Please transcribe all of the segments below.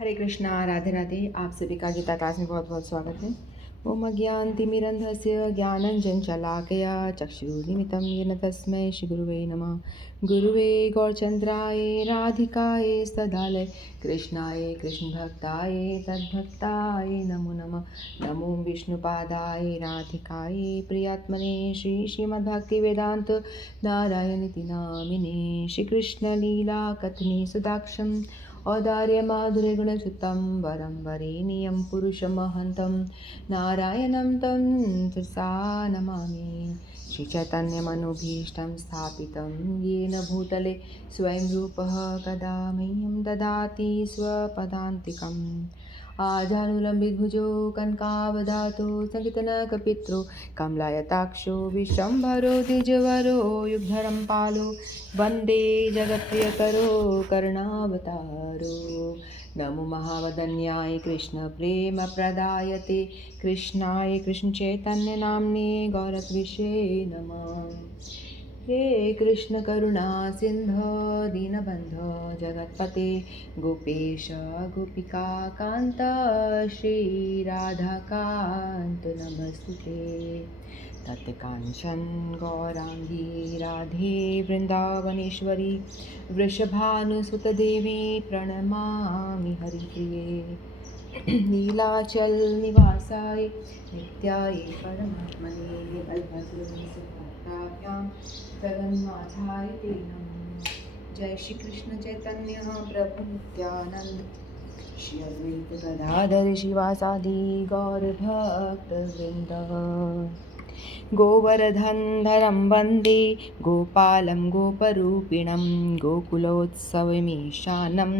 हरे कृष्णा, राधे राधे। आप सभी का गीता क्लास में बहुत बहुत स्वागत है। ओम अज्ञानतिमिरन्धस्य ज्ञानञ्जनशलाकया चक्षुरुन्मिलितं येन तस्मै श्रीगुरुवे नमः। गुरुवे गौरचन्द्राय राधिकाय सदालय कृष्णाय कृष्णभक्ताय तद्भक्ताय नमो नमः। नमो विष्णुपादाय राधिकाय प्रियात्मने श्रीमद्भक्तिवेदान्त नारायणीति नामिने श्रीकृष्णलीला कथने सुदाक्षं औदार्यमाधुर्यगुणयुतं वरं वरेण्यं पुरुषमहन्तं नारायणं तं शिरसा नमामि। श्रीचैतन्यमनोभीष्टं स्थापितं येन भूतले स्वयं रूपः कदा मह्यं ददाति स्वपदान्तिकम्। आजानुलम्बितभुजो कनकावदातो सङ्गीतनकपित्रो कमलायताक्षो विश्वम्भरो द्विजवरो युगधरं पालो वन्दे जगत्प्रियकरो करुणावतारो। नमो महावदन्याय कृष्णप्रेमप्रदायते कृष्णाय कृष्णचैतन्यनाम्ने गौरत्विषे नमः। हे कृष्ण करुणा सिन्धो दीनबन्धो जगत्पते गोपेश गोपिका कान्त श्रीराधाकान्त नमस्तुते। तप्तकाञ्चन गौराङ्गी राधे वृन्दावनेश्वरी वृषभानुसुतदेवी प्रणमामि हरिप्रिये। नीलाचल निवासाय नित्याय परमात्मने बलभद्रसुभद्राभ्यां जगन्नाथाय ते नमः। जय श्री कृष्ण चैतन्य प्रभु नित्यानंद श्री अद्वैत गदाधर शिवासादि गौर भक्त वृंद। गोवर्धनधरं वन्दे गोपालं गोपरूपिणं गोकुलोत्सवमीशानं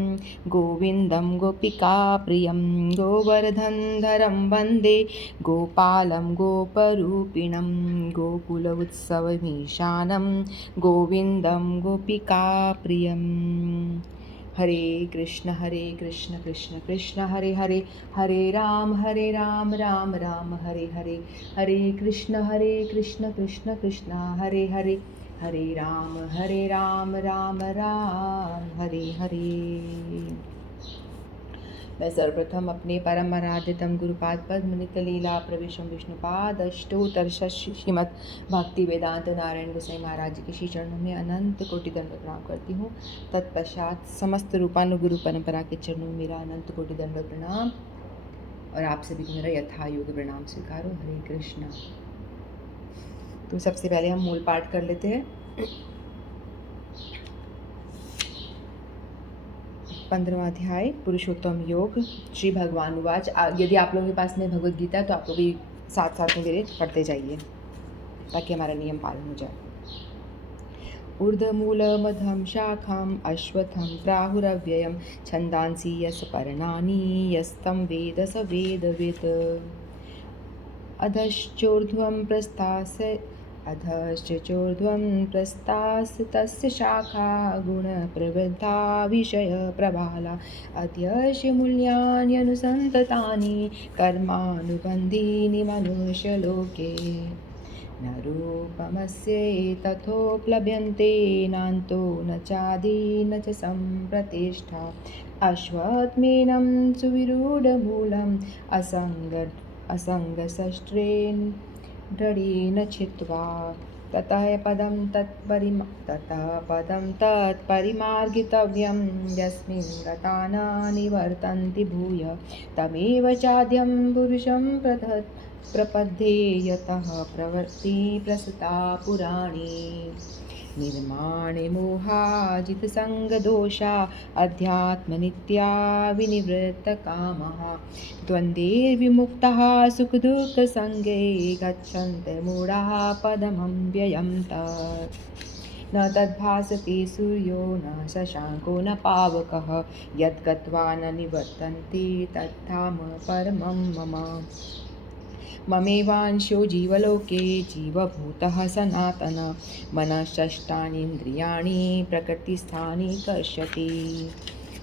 गोविन्दं गोपिकाप्रियं। गोवर्धनधरं वन्दे गोपालं गोपरूपिणं गोकुलोत्सवमीशानं गोविन्दं गोपिकाप्रियम्। हरे कृष्ण कृष्ण कृष्ण हरे हरे, हरे राम राम राम हरे हरे। हरे कृष्ण कृष्ण कृष्ण हरे हरे, हरे राम राम राम हरे हरे। मैं सर्वप्रथम अपने परम आराध्यतम गुरुपाद पद्मनित लीला प्रवेशम विष्णुपाद अष्टोत्तर श्रीमद् भक्ति वेदांत नारायण गोसाई महाराज जी के श्री चरणों में अनंत कोटि दंड प्रणाम करती हूँ। तत्पश्चात समस्त रूपानुगुरु परंपरा के चरणों में मेरा अनंत कोटि दंड प्रणाम और आप सभी को मेरा यथा योग प्रणाम स्वीकारो। हरे कृष्णा। तो सबसे पहले हम मूल पाठ कर लेते हैं। 15वां अध्याय पुरुषोत्तम योग। श्री भगवान उवाच। यदि आप लोगों के पास में भगवद गीता है तो आप लोग भी साथ साथ में मेरे पढ़ते जाइए ताकि हमारा नियम पालन हो जाए। ऊर्ध्वमूलमधम शाखाम अश्वत्थम प्राहुरव्ययम छंदांसि यस्य पर्णानि यस्तं वेद स वेदवित्। अधश्चोर्ध्वं प्रस्तास्य तस्य शाखा गुणप्रवृद्धा विषयप्रबाला। अध्यस्य मूल्यानि अनुसन्ततानि कर्मानुबन्धीनि मनुष्यलोके। न रूपमस्य तथोपलभ्यन्ते नान्तो न चादि न च सम्प्रतिष्ठा। अश्वत्थमेनं सुविरूढमूलम् असङ्गशस्त्रेण दृढेन छित्त्वा। ततः पदं तत्परिमार्गितव्यं यस्मिन् गता न निवर्तन्ति भूय। तमेव चाद्यं पुरुषं प्रपद्ये यतः प्रवृत्ति प्रसृता पुराणी। निर्माणे मोहाजितसङ्गदोषा अध्यात्मनित्या विनिवृत्तकामः। द्वन्द्वैर्विमुक्ताः सुखदुःखसङ्गे गच्छन्ति मूढाः पदमव्ययं तत्। न तद्भासते सूर्यो न शशाङ्को न पावकः यद्गत्वा न निवर्तन्ते तद्धाम परमं मम। ममेवांशो जीवलोके जीवभूतः सनातन मनःषष्ठानीन्द्रियाणि प्रकृतिस्थानि कर्षति।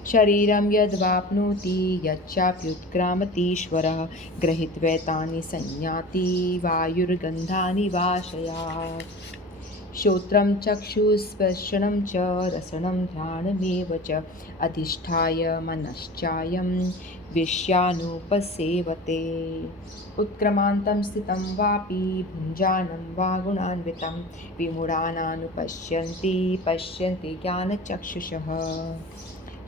शरीरं यद्वाप्नोति यच्चाप्युत्क्रामतीश्वरः गृहीत्वैतानि संयाति वायुर्गन्धानि वाशयात्। श्रोत्रं चक्षुस्पर्शनं च रसनं घ्राणमेव च अधिष्ठाय मनश्चायं विषयानुपसेवते। उत्क्रमान्तं स्थितं वापि भुञ्जानं वा गुणान्वितं विमूढानानुपश्यन्ति पश्यन्ति ज्ञानचक्षुषः।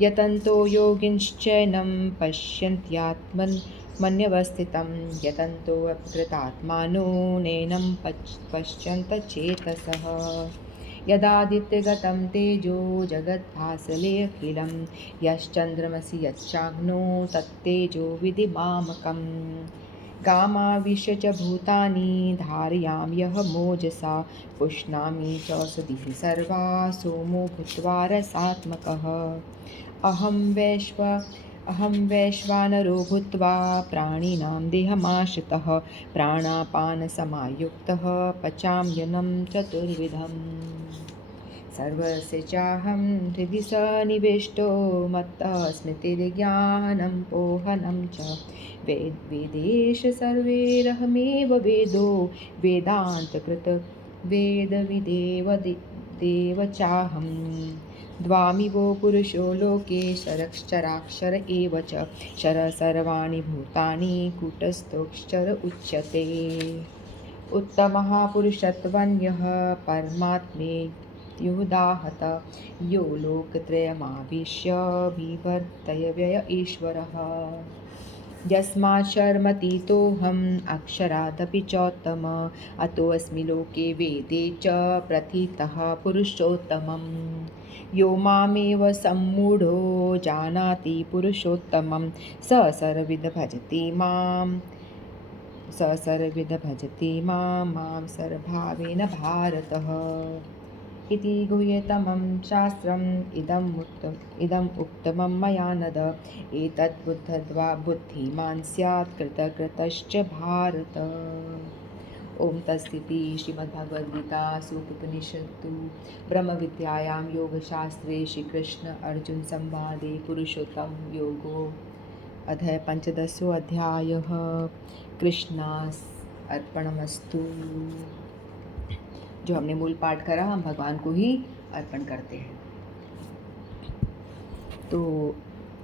यतन्तो योगिंश्चैनं पश्यन्त्यात्मन्यवस्थितं यतन्तोऽप्यकृतात्मानो नैनं पश्यन्तचेतसः। यदादित्यगतं तेजो जगद्भासलेऽखिलं यश्चन्द्रमसि यच्चाग्नो तत्तेजो विधिमामकम्। गामाविश्य च भूतानि धारयाम्यह मोजसा पुष्णामि चौषधिः सर्वा सोमो भूत्वा रसात्मकः। अहं वैश्वानरो भूत्वा प्राणिनां देहमाश्रितः प्राणापानसमायुक्तः पचाम्यन्नं चतुर्विधम्। सर्वस्य चाहं हृदि सन्निविष्टो मत्तः स्मृतिर्ज्ञानं पोहनं च वेदेश सर्वैरहमेव वेदो वेदान्तकृत वेदविदेव चाहं। द्वामिवो पुरुषो लोके क्षरश्चराक्षर एव च क्षर सर्वाणि भूतानि कूटस्थोऽक्षर उच्यते। उत्तमः पुरुषत्वन्यः परमात्मेत्युदाहत यो लोकत्रयमाविश्य बिभर्त्य व्यय ईश्वरः। यस्मात् शर्मतीतोऽहम् अक्षरादपि चोत्तम अतोऽस्मि लोके वेदे च प्रथितः पुरुषोत्तमम्। यो मामेव सम्मूढो जानाति पुरुषोत्तमं स सर्वविद भजति मां सर्वभावेन भारतः। इति गुह्यतमं शास्त्रम् इदम् उक्तमं मया नद एतत् बुद्ध्वा बुद्धिमान् स्यात् कृतकृतश्च भारत। ओम तत्सदिति। श्रीमद्भगवद्गीतासु उपनिषत्सु ब्रह्मविद्यायां योगशास्त्रे श्रीकृष्ण अर्जुन संवादे पुरुषोत्तम योगो अध्याय पंचदशो अध्यायः। कृष्णार्पणमस्तु। जो हमने मूल पाठ करा हम भगवान को ही अर्पण करते हैं। तो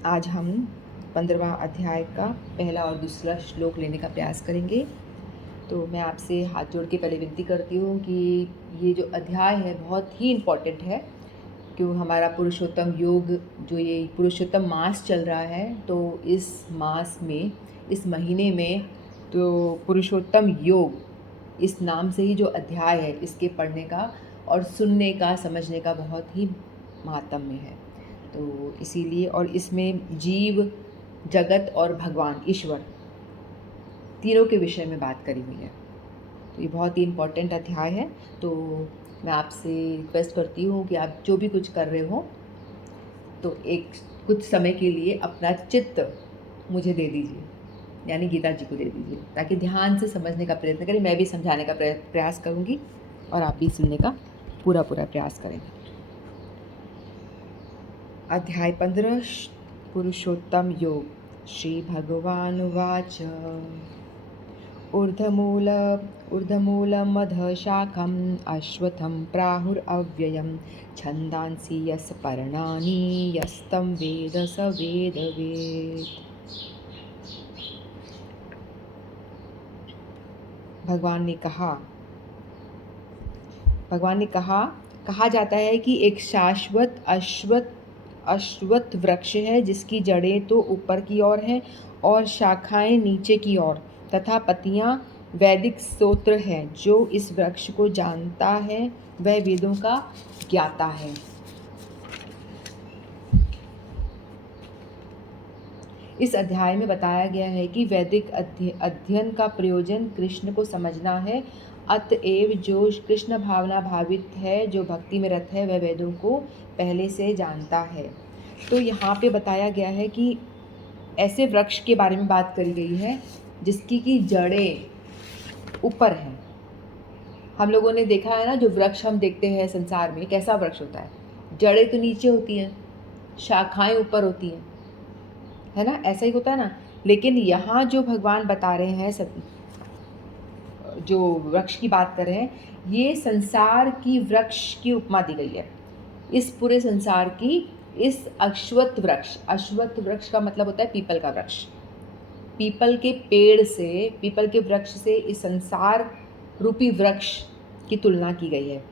आज हम 15वां अध्याय का पहला और दूसरा श्लोक लेने का प्रयास करेंगे। तो मैं आपसे हाथ जोड़ के पहले विनती करती हूँ कि ये जो अध्याय है बहुत ही इम्पॉर्टेंट है, क्यों हमारा पुरुषोत्तम योग जो ये पुरुषोत्तम मास चल रहा है, तो इस मास में इस महीने में तो पुरुषोत्तम योग इस नाम से ही जो अध्याय है इसके पढ़ने का और सुनने का समझने का बहुत ही महात्म्य है। तो इसीलिए और इसमें जीव जगत और भगवान ईश्वर तीनों के विषय में बात करी हुई है। तो ये बहुत ही इम्पोर्टेंट अध्याय है। तो मैं आपसे रिक्वेस्ट करती हूँ कि आप जो भी कुछ कर रहे हो तो एक कुछ समय के लिए अपना चित्त मुझे दे दीजिए, यानी गीता जी को दे दीजिए, ताकि ध्यान से समझने का प्रयत्न करें। मैं भी समझाने का प्रयास करूँगी और आप भी सुनने का पूरा प्रयास करेंगे। अध्याय 15 पुरुषोत्तम योग। श्री भगवानुवाच ऊर्ध्वमूलमधशाखम् अश्वत्थं प्राहुरव्ययं छन्दांसि यस्य पर्णानि यस्तं वेद स वेदवेत्। भगवान ने कहा जाता है कि एक शाश्वत अश्वत्थ वृक्ष है जिसकी जड़ें तो ऊपर की ओर हैं और शाखाएं नीचे की ओर तथा पत्तियां वैदिक स्तोत्र हैं। जो इस वृक्ष को जानता है वह वेदों का ज्ञाता है। इस अध्याय में बताया गया है कि वैदिक अध्ययन का प्रयोजन कृष्ण को समझना है। अतएव जो कृष्ण भावना भावित है, जो भक्ति में रत है, वह वेदों को पहले से जानता है। तो यहाँ पे बताया गया है कि ऐसे वृक्ष के बारे में बात करी गई है जिसकी की जड़ें ऊपर हैं। हम लोगों ने देखा है ना, जो वृक्ष हम देखते हैं संसार में कैसा वृक्ष होता है, जड़ें तो नीचे होती हैं, शाखाएं ऊपर होती हैं, है ना, ऐसा ही होता है ना। लेकिन यहाँ जो भगवान बता रहे हैं जो वृक्ष की बात कर रहे हैं, ये संसार की वृक्ष की उपमा दी गई है। इस पूरे संसार की इस अश्वत्थ वृक्ष का मतलब होता है पीपल का वृक्ष। पीपल के पेड़ से, पीपल के वृक्ष से इस संसार रूपी वृक्ष की तुलना की गई है।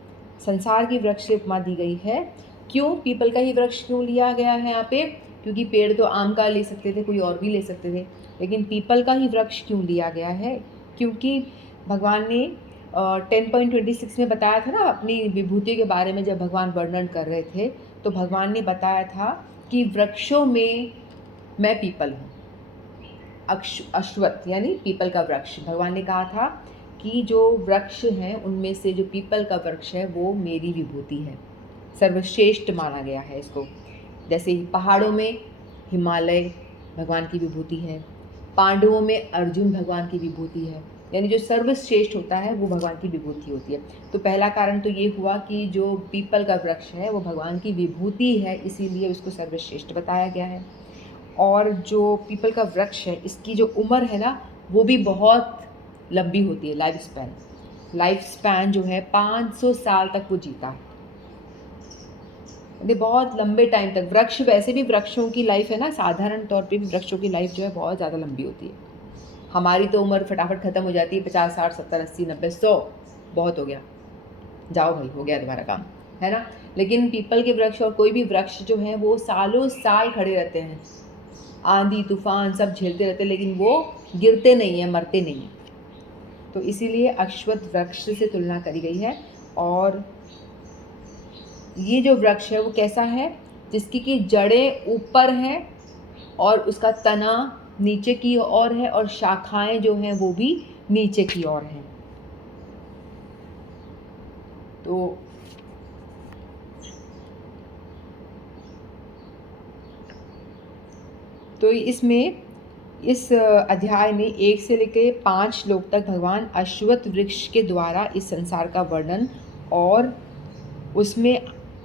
संसार की वृक्ष से उपमा दी गई है। क्यों पीपल का ही वृक्ष क्यों लिया गया है यहाँ पे? क्योंकि पेड़ तो आम का ले सकते थे, कोई और भी ले सकते थे, लेकिन पीपल का ही वृक्ष क्यों लिया गया है? क्योंकि भगवान ने 10.26 में बताया था ना, अपनी विभूति के बारे में जब भगवान वर्णन कर रहे थे, तो भगवान ने बताया था कि वृक्षों में मैं पीपल हूँ। अश्वत्थ यानी पीपल का वृक्ष। भगवान ने कहा था कि जो वृक्ष हैं उनमें से जो पीपल का वृक्ष है वो मेरी विभूति है, सर्वश्रेष्ठ माना गया है इसको। जैसे पहाड़ों में हिमालय भगवान की विभूति है, पांडवों में अर्जुन भगवान की विभूति है, यानी जो सर्वश्रेष्ठ होता है वो भगवान की विभूति होती है। तो पहला कारण तो ये हुआ कि जो पीपल का वृक्ष है वो भगवान की विभूति है, इसीलिए उसको सर्वश्रेष्ठ बताया गया है। और जो पीपल का वृक्ष है इसकी जो उम्र है ना वो भी बहुत लंबी होती है। लाइफ स्पैन जो है 500 साल तक वो जीता है, बहुत लंबे टाइम तक। वृक्ष वैसे भी वृक्षों की लाइफ है ना, साधारण तौर पे भी वृक्षों की लाइफ जो है बहुत ज़्यादा लंबी होती है। हमारी तो उम्र फटाफट ख़त्म हो जाती है, 50, 60, 70, 80, 90, 100 बहुत हो गया, जाओ भाई हो गया तुम्हारा काम, है ना। लेकिन पीपल के वृक्ष और कोई भी वृक्ष जो है वो सालों साल खड़े रहते हैं, आंधी तूफान सब झेलते रहते हैं, लेकिन वो गिरते नहीं हैं, मरते नहीं हैं। तो इसीलिए अश्वत्थ वृक्ष से तुलना करी गई है। और ये जो वृक्ष है वो कैसा है? जिसकी की जड़ें ऊपर हैं और उसका तना नीचे की ओर है और शाखाएं जो हैं वो भी नीचे की ओर हैं। तो इसमें इस अध्याय में 1 से लेकर 5 श्लोक तक भगवान अश्वत्थ वृक्ष के द्वारा इस संसार का वर्णन और उसमें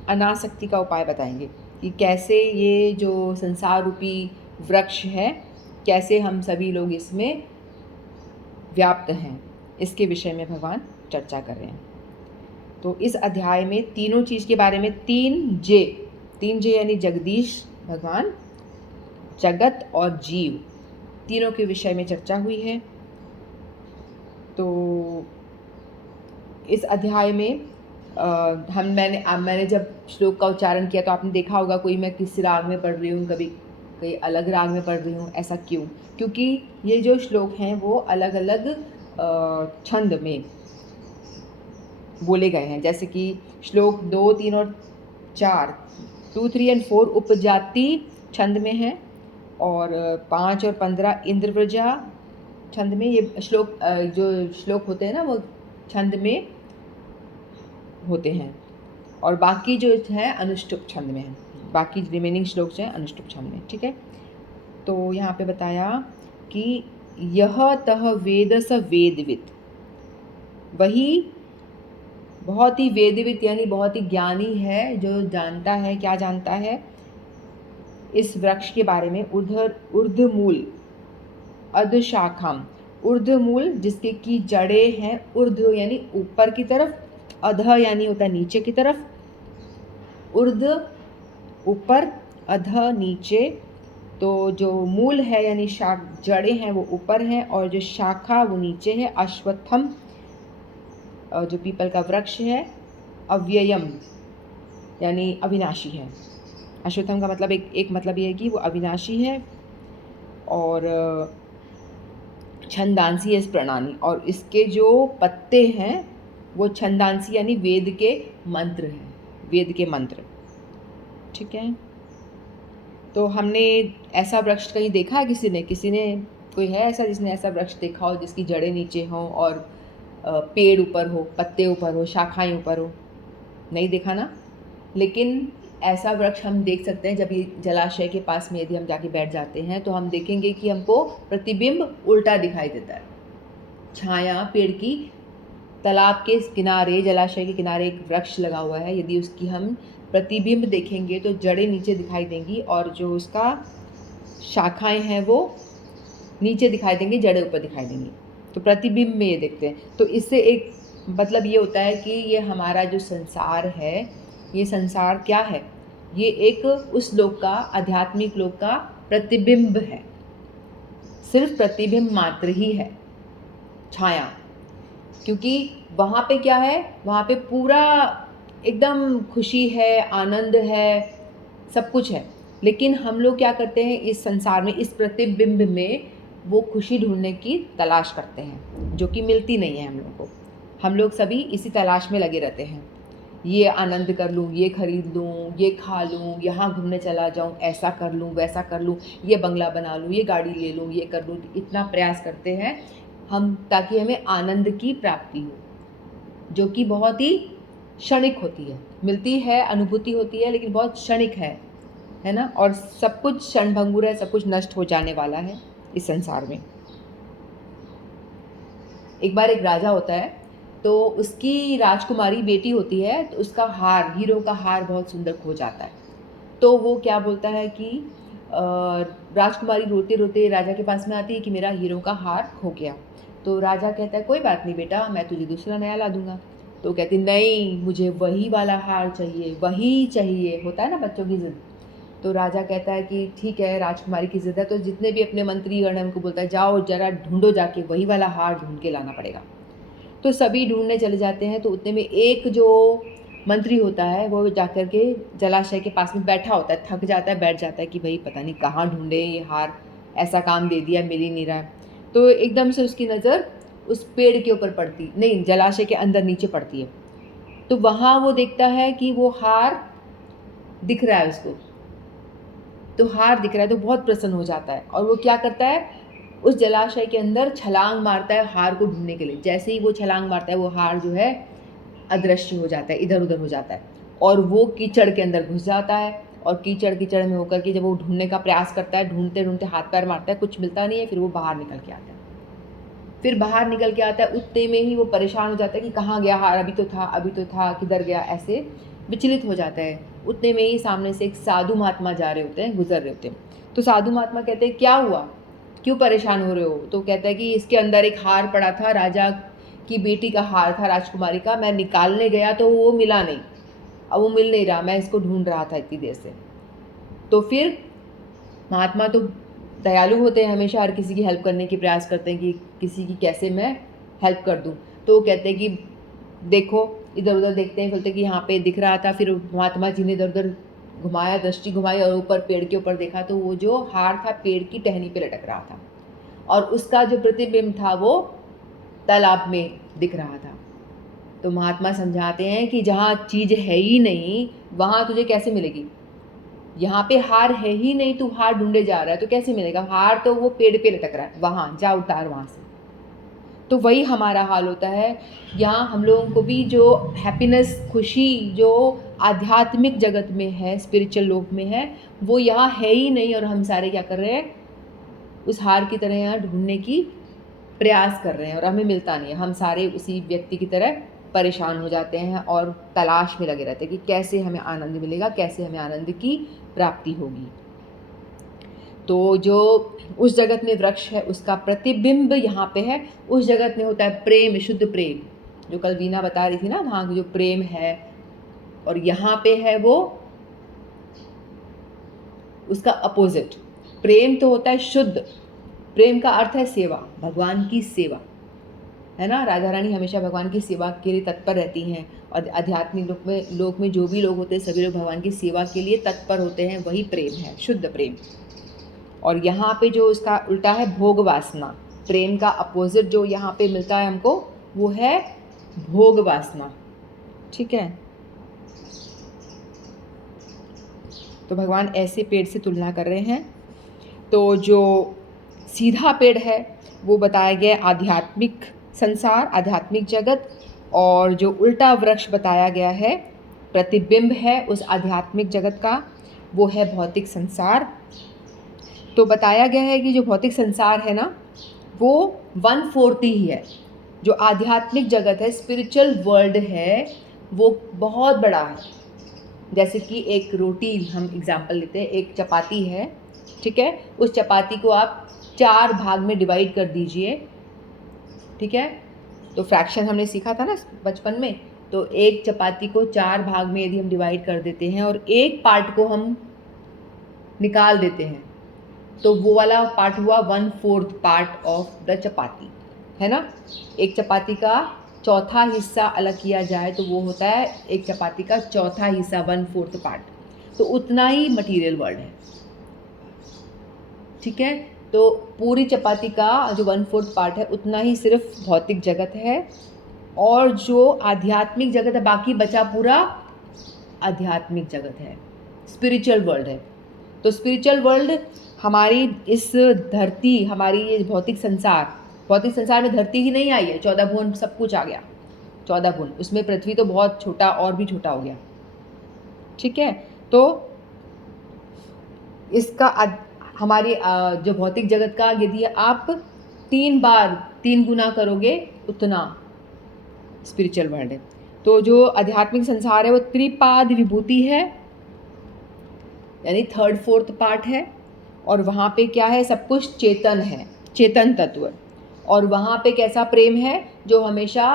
अनासक्ति का उपाय बताएंगे कि कैसे ये जो संसार रूपी वृक्ष है, कैसे हम सभी लोग इसमें व्याप्त हैं, इसके विषय में भगवान चर्चा कर रहे हैं। तो इस अध्याय में तीनों चीज़ के बारे में 3J यानी जगदीश, भगवान, जगत और जीव, तीनों के विषय में चर्चा हुई है। तो इस अध्याय में मैंने जब श्लोक का उच्चारण किया तो आपने देखा होगा कोई मैं किस राग में पढ़ रही हूँ, कभी कई अलग राग में पढ़ रही हूँ। ऐसा क्यों? क्योंकि ये जो श्लोक हैं वो अलग अलग छंद में बोले गए हैं। जैसे कि श्लोक 2, 3 और 4, 2, 3 और 4 उपजाति छंद में है और 5 और 15 इंद्रव्रजा छंद में। ये श्लोक जो श्लोक होते हैं ना वो छंद में होते हैं और बाकी जो है अनुष्टुप छंद में है। बाकी रिमेनिंग श्लोक जो है अनुष्टुप छंद में, ठीक है। तो यहाँ पे बताया कि यह तह वेद स वेदविद, वही बहुत ही वेदविद यानी बहुत ही ज्ञानी है, जो जानता है, क्या जानता है इस वृक्ष के बारे में। ऊर्ध्वमूल अधशाखाम, ऊर्ध्वमूल जिसके की जड़ें हैं ऊर्ध्व यानी ऊपर की तरफ, अध यानी होता है नीचे की तरफ, ऊर्ध्व ऊपर, अध नीचे। तो जो मूल है यानी जड़ें हैं वो ऊपर हैं और जो शाखा वो नीचे है। अश्वत्थम जो पीपल का वृक्ष है, अव्ययम यानी अविनाशी है। अश्वत्थम का मतलब एक मतलब ये है कि वो अविनाशी है और छंदांसी है इस प्रणाली, और इसके जो पत्ते हैं वो छंदांसी यानी वेद के मंत्र हैं, वेद के मंत्र, ठीक है। तो हमने ऐसा वृक्ष कहीं देखा है किसी ने कोई है ऐसा जिसने ऐसा वृक्ष देखा हो जिसकी जड़ें नीचे हों और पेड़ ऊपर हो, पत्ते ऊपर हो, शाखाएं ऊपर हो? नहीं देखा ना। लेकिन ऐसा वृक्ष हम देख सकते हैं जब ये जलाशय के पास में यदि हम जाके बैठ जाते हैं तो हम देखेंगे कि हमको प्रतिबिंब उल्टा दिखाई देता है। छाया पेड़ की, तालाब के किनारे, जलाशय के किनारे एक वृक्ष लगा हुआ है, यदि उसकी हम प्रतिबिंब देखेंगे तो जड़ें नीचे दिखाई देंगी और जो उसका शाखाएं हैं वो नीचे दिखाई देंगी, जड़ें ऊपर दिखाई देंगी। तो प्रतिबिंब में ये देखते हैं। तो इससे एक मतलब ये होता है कि ये हमारा जो संसार है, ये संसार क्या है, ये एक उस लोक का, आध्यात्मिक लोक का प्रतिबिंब है, सिर्फ प्रतिबिंब मात्र ही है, छाया। क्योंकि वहाँ पे क्या है, वहाँ पे पूरा एकदम खुशी है, आनंद है, सब कुछ है। लेकिन हम लोग क्या करते हैं इस संसार में, इस प्रतिबिंब में वो खुशी ढूंढने की तलाश करते हैं, जो कि मिलती नहीं है हम लोग को। हम लोग सभी इसी तलाश में लगे रहते हैं, ये आनंद कर लूँ, ये खरीद लूँ, ये खा लूँ, यहाँ घूमने चला जाऊँ, ऐसा कर लूँ, वैसा कर लूँ, ये बंगला बना लूँ, ये गाड़ी ले लूँ, ये कर लूँ। इतना प्रयास करते हैं हम ताकि हमें आनंद की प्राप्ति हो, जो कि बहुत ही क्षणिक होती है, मिलती है, अनुभूति होती है, लेकिन बहुत क्षणिक है ना। और सब कुछ क्षणभंगुर है, सब कुछ नष्ट हो जाने वाला है इस संसार में। एक बार एक राजा होता है, तो उसकी राजकुमारी बेटी होती है, तो उसका हार, हीरो का हार बहुत सुंदर खो जाता है। तो वो क्या बोलता है कि राजकुमारी रोते रोते राजा के पास में आती है कि मेरा हीरो का हार खो गया। तो राजा कहता है कोई बात नहीं बेटा, मैं तुझे दूसरा नया ला दूंगा। तो कहती नहीं, मुझे वही वाला हार चाहिए, वही चाहिए, होता है ना बच्चों की जिद। तो राजा कहता है कि ठीक है, राजकुमारी की जिद है, तो जितने भी अपने मंत्री गण हैं उनको बोलता है जाओ जरा ढूंढो, जाके वही वाला हार ढूंढ के लाना पड़ेगा। तो सभी ढूंढने चले जाते हैं। तो उतने में एक जो मंत्री होता है वो जाकर के जलाशय के पास में बैठा होता है, थक जाता है, बैठ जाता है कि भाई पता नहीं कहाँ ढूंढे ये हार, ऐसा काम दे दिया, मिल ही नहीं रहा। तो एकदम से उसकी नज़र उस पेड़ के ऊपर पड़ती, नहीं जलाशय के अंदर नीचे पड़ती है। तो वहाँ वो देखता है कि वो हार दिख रहा है उसको, तो हार दिख रहा है, तो बहुत प्रसन्न हो जाता है। और वो क्या करता है, उस जलाशय के अंदर छलांग मारता है हार को ढूंढने के लिए। जैसे ही वो छलांग मारता है, वो हार जो है अदृश्य हो जाता है, इधर उधर हो जाता है, और वो कीचड़ के अंदर घुस जाता है। और कीचड़ में होकर के जब वो ढूंढने का प्रयास करता है, ढूंढते ढूंढते हाथ पैर मारता है, कुछ मिलता नहीं है, फिर वो बाहर निकल के आता है। फिर बाहर निकल के आता है, उतने में ही वो परेशान हो जाता है कि कहाँ गया हार, अभी तो था, किधर गया, ऐसे विचलित हो जाता है। उतने में ही सामने से एक साधु महात्मा जा रहे होते हैं, गुजर रहे होते हैं। तो साधु महात्मा कहते हैं क्या हुआ, क्यों परेशान हो रहे हो। तो कहता है कि इसके अंदर एक हार पड़ा था, राजा की बेटी का हार था, राजकुमारी का, मैं निकालने गया तो वो मिला नहीं, अब वो मिल नहीं रहा, मैं इसको ढूंढ रहा था इतनी देर से। तो फिर महात्मा तो दयालु होते हैं, हमेशा हर किसी की हेल्प करने की प्रयास करते हैं कि किसी की कैसे मैं हेल्प कर दूं। तो वो कहते हैं कि देखो, इधर उधर देखते हैं, बोलते कि यहाँ पे दिख रहा था। फिर महात्मा जी ने इधर उधर घुमाया, दृष्टि घुमाई, और ऊपर पेड़ के ऊपर देखा तो वो जो हार था पेड़ की टहनी पे लटक रहा था, और उसका जो प्रतिबिंब था वो तालाब में दिख रहा था। तो महात्मा समझाते हैं कि जहाँ चीज़ है ही नहीं वहाँ तुझे कैसे मिलेगी, यहाँ पे हार है ही नहीं, तू हार ढूंढे जा रहा है तो कैसे मिलेगा, हार तो वो पेड़ पे लटक रहा है, वहाँ जा उतार वहाँ से। तो वही हमारा हाल होता है। यहाँ हम लोगों को भी जो हैप्पीनेस, खुशी जो आध्यात्मिक जगत में है, स्पिरिचुअल लोक में है, वो यहाँ है ही नहीं, और हम सारे क्या कर रहे हैं, उस हार की तरह यहाँ ढूंढने की प्रयास कर रहे हैं, और हमें मिलता नहीं है। हम सारे उसी व्यक्ति की तरह परेशान हो जाते हैं और तलाश में लगे रहते हैं कि कैसे हमें आनंद मिलेगा, कैसे हमें आनंद की प्राप्ति होगी। तो जो उस जगत में वृक्ष है उसका प्रतिबिंब यहाँ पे है, उस जगत में होता है प्रेम, शुद्ध प्रेम, जो कल वीना बता रही थी ना, वहाँ जो प्रेम है, और यहाँ पे है वो उसका अपोजिट। प्रेम तो होता है शुद्ध, प्रेम का अर्थ है सेवा, भगवान की सेवा, है ना। राधा रानी हमेशा भगवान की सेवा के लिए तत्पर रहती हैं, और आध्यात्मिक लोक में जो भी लोग होते हैं सभी लोग भगवान की सेवा के लिए तत्पर होते हैं, वही प्रेम है, शुद्ध प्रेम। और यहाँ पे जो इसका उल्टा है भोग वासना, प्रेम का अपोजिट जो यहाँ पे मिलता है हमको वो है भोग वासना, ठीक है। तो भगवान ऐसे पेड़ से तुलना कर रहे हैं। तो जो सीधा पेड़ है वो बताया गया आध्यात्मिक संसार, आध्यात्मिक जगत, और जो उल्टा वृक्ष बताया गया है प्रतिबिंब है उस आध्यात्मिक जगत का, वो है भौतिक संसार। तो बताया गया है कि जो भौतिक संसार है ना वो 1/4 ही है, जो आध्यात्मिक जगत है, स्पिरिचुअल वर्ल्ड है, वो बहुत बड़ा है। जैसे कि एक रोटी हम एग्जांपल लेते हैं, एक चपाती है, ठीक है, उस चपाती को आप 4 भाग में डिवाइड कर दीजिए, ठीक है। तो फ्रैक्शन हमने सीखा था ना बचपन में, तो एक चपाती को 4 भाग में यदि हम डिवाइड कर देते हैं और एक पार्ट को हम निकाल देते हैं, तो वो वाला पार्ट हुआ 1/4 पार्ट ऑफ द चपाती, है ना। एक चपाती का चौथा हिस्सा अलग किया जाए तो वो होता है एक चपाती का चौथा हिस्सा, 1/4 पार्ट। तो उतना ही मटेरियल वर्ल्ड है, ठीक है। तो पूरी चपाती का जो 1/4 पार्ट है उतना ही सिर्फ भौतिक जगत है, और जो आध्यात्मिक जगत है बाकी बचा पूरा आध्यात्मिक जगत है, स्पिरिचुअल वर्ल्ड है। तो स्पिरिचुअल वर्ल्ड हमारी इस धरती, हमारी ये भौतिक संसार में धरती ही नहीं आई है, 14 भुवन सब कुछ आ गया, 14 भुवन, उसमें पृथ्वी तो बहुत छोटा और भी छोटा हो गया, ठीक है। तो इसका हमारी जो भौतिक जगत का यदि आप 3 गुना करोगे उतना स्पिरिचुअल वर्ल्ड है। तो जो आध्यात्मिक संसार है वो त्रिपाद विभूति है, यानी 3rd-4th पार्ट है, और वहाँ पे क्या है, सब कुछ चेतन है, चेतन तत्व। और वहाँ पे कैसा प्रेम है जो हमेशा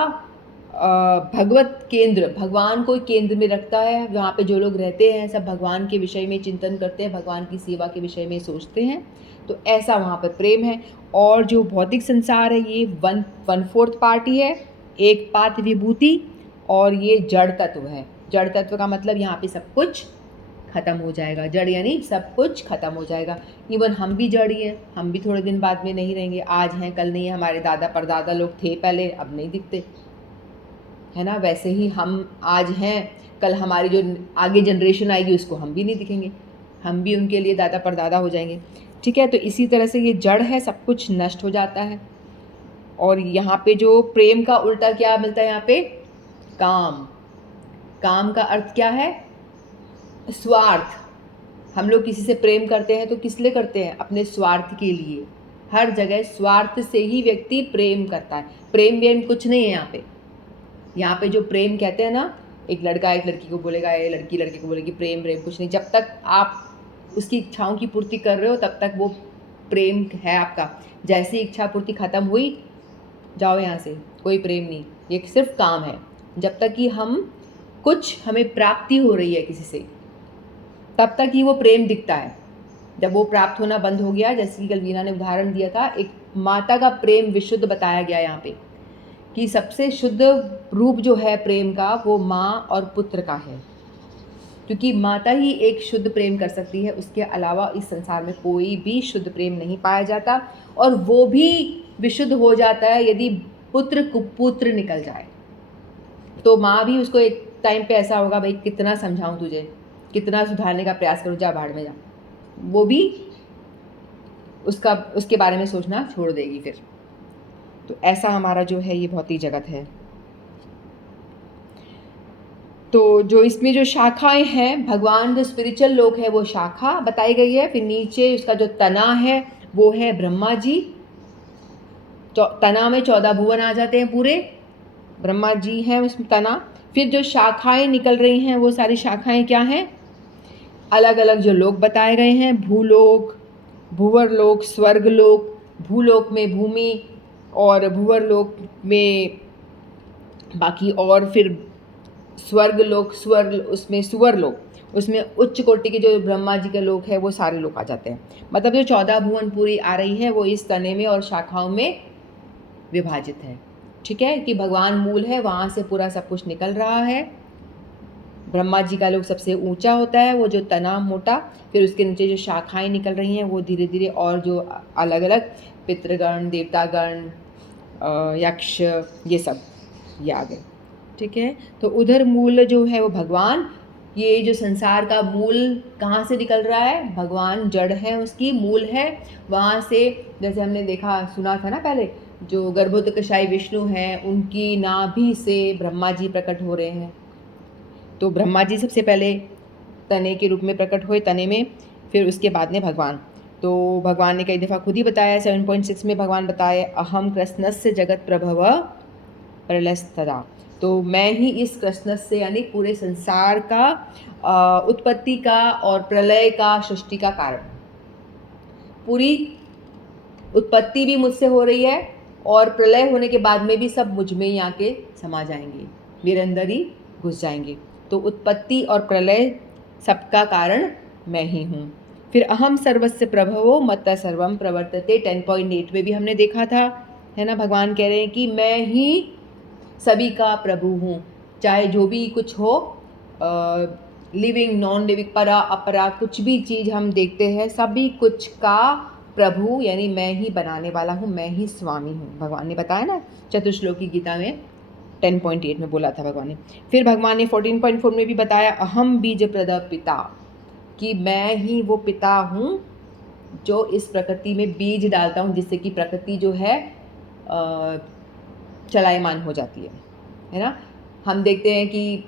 भगवत केंद्र, भगवान को केंद्र में रखता है। वहाँ पे जो लोग रहते हैं सब भगवान के विषय में चिंतन करते हैं, भगवान की सेवा के विषय में सोचते हैं, तो ऐसा वहाँ पर प्रेम है। और जो भौतिक संसार है ये 1/4 पार्ट ही है, एक पात विभूति, और ये जड़ तत्व है। जड़ तत्व का मतलब यहाँ पे सब कुछ ख़त्म हो जाएगा, जड़ यानी सब कुछ ख़त्म हो जाएगा। इवन हम भी जड़ ही हैं, हम भी थोड़े दिन बाद में नहीं रहेंगे, आज हैं कल नहीं है। हमारे दादा परदादा लोग थे पहले, अब नहीं दिखते, है ना। वैसे ही हम आज हैं, कल हमारी जो आगे जनरेशन आएगी उसको हम भी नहीं दिखेंगे, हम भी उनके लिए दादा परदादा हो जाएंगे, ठीक है। तो इसी तरह से ये जड़ है, सब कुछ नष्ट हो जाता है। और यहाँ पे जो प्रेम का उल्टा क्या मिलता है, यहाँ पे काम। काम का अर्थ क्या है, स्वार्थ। हम लोग किसी से प्रेम करते हैं तो किस लिए करते हैं, अपने स्वार्थ के लिए। हर जगह स्वार्थ से ही व्यक्ति प्रेम करता है, प्रेम व्रेम कुछ नहीं है यहाँ पे। यहाँ पे जो प्रेम कहते हैं ना, एक लड़का एक लड़की को बोलेगा, ये लड़की लड़के को बोलेगी, प्रेम प्रेम कुछ नहीं। जब तक आप उसकी इच्छाओं की पूर्ति कर रहे हो तब तक वो प्रेम है आपका। जैसी इच्छा पूर्ति खत्म हुई, जाओ यहाँ से, कोई प्रेम नहीं, ये सिर्फ काम है। जब तक कि हमें प्राप्ति हो रही है किसी से, तब तक ही वो प्रेम दिखता है। जब वो प्राप्त होना बंद हो गया, जैसे कि कल वीना ने उदाहरण दिया था, एक माता का प्रेम विशुद्ध बताया गया यहाँ पे, कि सबसे शुद्ध रूप जो है प्रेम का वो माँ और पुत्र का है, क्योंकि माता ही एक शुद्ध प्रेम कर सकती है। उसके अलावा इस संसार में कोई भी शुद्ध प्रेम नहीं पाया जाता, और वो भी विशुद्ध हो जाता है यदि पुत्र कुपुत्र निकल जाए। तो माँ भी उसको एक टाइम पे ऐसा होगा, भाई कितना समझाऊं तुझे, कितना सुधारने का प्रयास करूँ, जा भाड़ में जा, वो भी उसके बारे में सोचना छोड़ देगी फिर। तो ऐसा हमारा जो है ये भौतिक जगत है। तो जो इसमें जो शाखाएं हैं, भगवान जो स्पिरिचुअल लोक है वो शाखा बताई गई है। फिर नीचे उसका जो तना है वो है ब्रह्मा जी। तना में 14 भुवन आ जाते हैं पूरे, ब्रह्मा जी हैं उसमें तना। फिर जो शाखाएं निकल रही हैं वो सारी शाखाएं क्या हैं, अलग अलग जो लोक बताए गए हैं, भूलोक, भूवरलोक, स्वर्गलोक। भूलोक में भूमि, और भूवरलोक में बाकी, और फिर स्वर्गलोक, उसमें सुवरलोक, उसमें उच्च कोटि के जो ब्रह्मा जी के लोक है वो सारे लोग आ जाते हैं। मतलब जो 14 भुवन पूरी आ रही है वो इस तने में और शाखाओं में विभाजित है, ठीक है। कि भगवान मूल है, वहाँ से पूरा सब कुछ निकल रहा है। ब्रह्मा जी का लोक सबसे ऊंचा होता है, वो जो तना मोटा, फिर उसके नीचे जो शाखाएं निकल रही हैं वो धीरे धीरे, और जो अलग अलग पितृगण, देवतागण, यक्ष, ये सब ये आ गए, ठीक है। तो उधर मूल जो है वो भगवान, ये जो संसार का मूल कहाँ से निकल रहा है, भगवान जड़ है, उसकी मूल है। वहाँ से जैसे हमने देखा सुना था ना पहले, जो गर्भोत्कर्षाई विष्णु हैं उनकी नाभि से ब्रह्मा जी प्रकट हो रहे हैं। तो ब्रह्मा जी सबसे पहले तने के रूप में प्रकट हुए, तने में, फिर उसके बाद में भगवान। तो भगवान ने कई दफ़ा खुद ही बताया, 7.6 में भगवान बताए, अहम कृष्णस्य जगत प्रभव प्रलयस्तदा। तो मैं ही इस कृष्ण से, यानी पूरे संसार का उत्पत्ति का और प्रलय का, सृष्टि का कारण। पूरी उत्पत्ति भी मुझसे हो रही है और प्रलय होने के बाद में भी सब मुझ में ही आके समा जाएंगे, मेरे अंदर ही घुस जाएंगे। तो उत्पत्ति और प्रलय सबका कारण मैं ही हूँ। फिर अहम सर्वस्य प्रभवो मत्तः सर्वम प्रवर्तते 10.8 में भी हमने देखा था, है ना। भगवान कह रहे हैं कि मैं ही सभी का प्रभु हूँ, चाहे जो भी कुछ हो, लिविंग नॉन लिविंग परा अपरा कुछ भी चीज़ हम देखते हैं, सभी कुछ का प्रभु यानी मैं ही बनाने वाला हूँ, मैं ही स्वामी हूँ। भगवान ने बताया ना चतुश्लोकी गीता में 10.8 में बोला था भगवान ने। फिर भगवान ने 14.4 में भी बताया अहम बीज प्रद पिता, कि मैं ही वो पिता हूँ जो इस प्रकृति में बीज डालता हूँ, जिससे कि प्रकृति जो है चलायमान हो जाती है ना। हम देखते हैं कि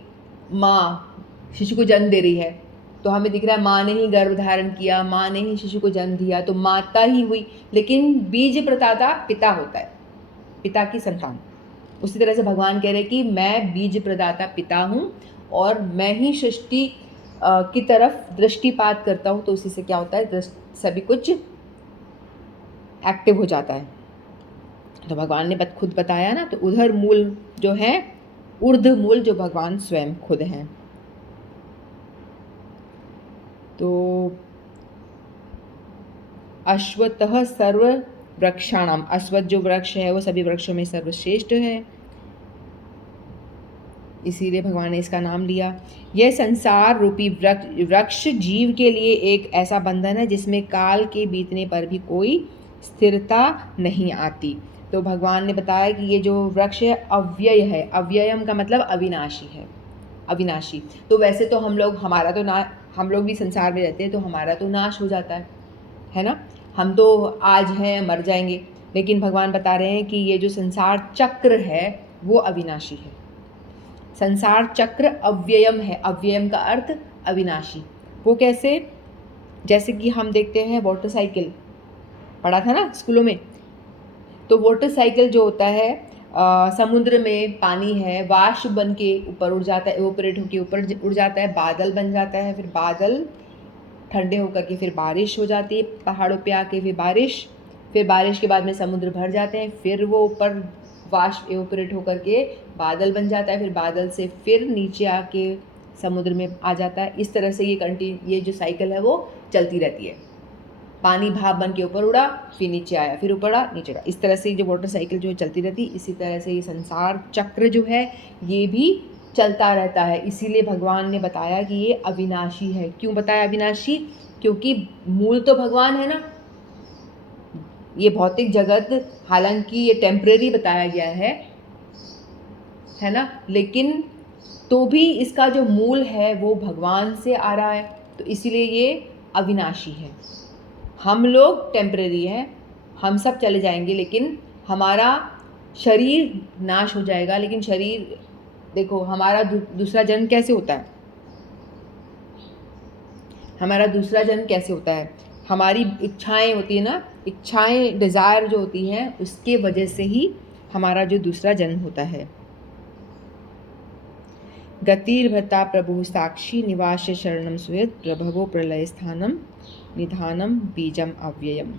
माँ शिशु को जन्म दे रही है, तो हमें दिख रहा है माँ ने ही गर्भ धारण किया, माँ ने ही शिशु को जन्म दिया, तो माता ही हुई, लेकिन बीज प्रदाता पिता होता है, पिता की संतान। उसी तरह से भगवान कह रहे हैं कि मैं बीज प्रदाता पिता हूँ और मैं ही सृष्टि की तरफ दृष्टिपात करता हूँ, तो उसी से क्या होता है, सभी कुछ एक्टिव हो जाता है। तो भगवान ने खुद बताया ना, तो उधर मूल जो है, ऊर्ध्व मूल जो भगवान स्वयं खुद हैं। तो अश्वतः सर्व वृक्षाणाम, अश्वत्थ जो वृक्ष है वो सभी वृक्षों में सर्वश्रेष्ठ है, इसीलिए भगवान ने इसका नाम लिया। यह संसार रूपी वृक्ष जीव के लिए एक ऐसा बंधन है जिसमें काल के बीतने पर भी कोई स्थिरता नहीं आती। तो भगवान ने बताया कि ये जो वृक्ष है अव्यय है, अव्ययम का मतलब अविनाशी है, अविनाशी। तो वैसे तो हम लोग, हमारा तो ना, हम लोग भी संसार में रहते हैं तो हमारा तो नाश हो जाता है ना। हम तो आज हैं, मर जाएंगे, लेकिन भगवान बता रहे हैं कि ये जो संसार चक्र है वो अविनाशी है। संसार चक्र अव्ययम है, अव्ययम का अर्थ अविनाशी। वो कैसे? जैसे कि हम देखते हैं वाटर साइकिल, पढ़ा था ना स्कूलों में। तो वाटर साइकिल जो होता है, समुद्र में पानी है, वाष्प बन के ऊपर उड़ जाता है, इवोपरेट होकर ऊपर उड़ जाता है, बादल बन जाता है, फिर बादल ठंडे होकर के फिर बारिश हो जाती है, पहाड़ों पे आके फिर बारिश, फिर बारिश के बाद में समुद्र भर जाते हैं, फिर वो ऊपर वाष्प इवोपरेट होकर के बादल बन जाता है, फिर बादल से फिर नीचे आके समुद्र में आ जाता है। इस तरह से ये जो साइकिल है वो चलती रहती है। पानी भाप बन के ऊपर उड़ा, फिर नीचे आया, फिर ऊपर उड़ा, नीचे आया, इस तरह से जो वाटर साइकिल जो है चलती रहती। इसी तरह से ये संसार चक्र जो है ये भी चलता रहता है। इसीलिए भगवान ने बताया कि ये अविनाशी है। क्यों बताया अविनाशी? क्योंकि मूल तो भगवान है ना। ये भौतिक जगत हालांकि ये टेम्परेरी बताया गया है ना, लेकिन तो भी इसका जो मूल है वो भगवान से आ रहा है, तो इसीलिए ये अविनाशी है। हम लोग टेम्परेरी हैं, हम सब चले जाएंगे, लेकिन हमारा शरीर नाश हो जाएगा। लेकिन शरीर, देखो हमारा दूसरा जन्म कैसे होता है, हमारा दूसरा जन्म कैसे होता है, हमारी इच्छाएं होती है ना, इच्छाएं, डिज़ायर जो होती हैं, उसके वजह से ही हमारा जो दूसरा जन्म होता है। गतिर्भता प्रभु साक्षी निवास शरणम सुहृद प्रभवो प्रलय स्थानम निधानम बीजम अव्ययम।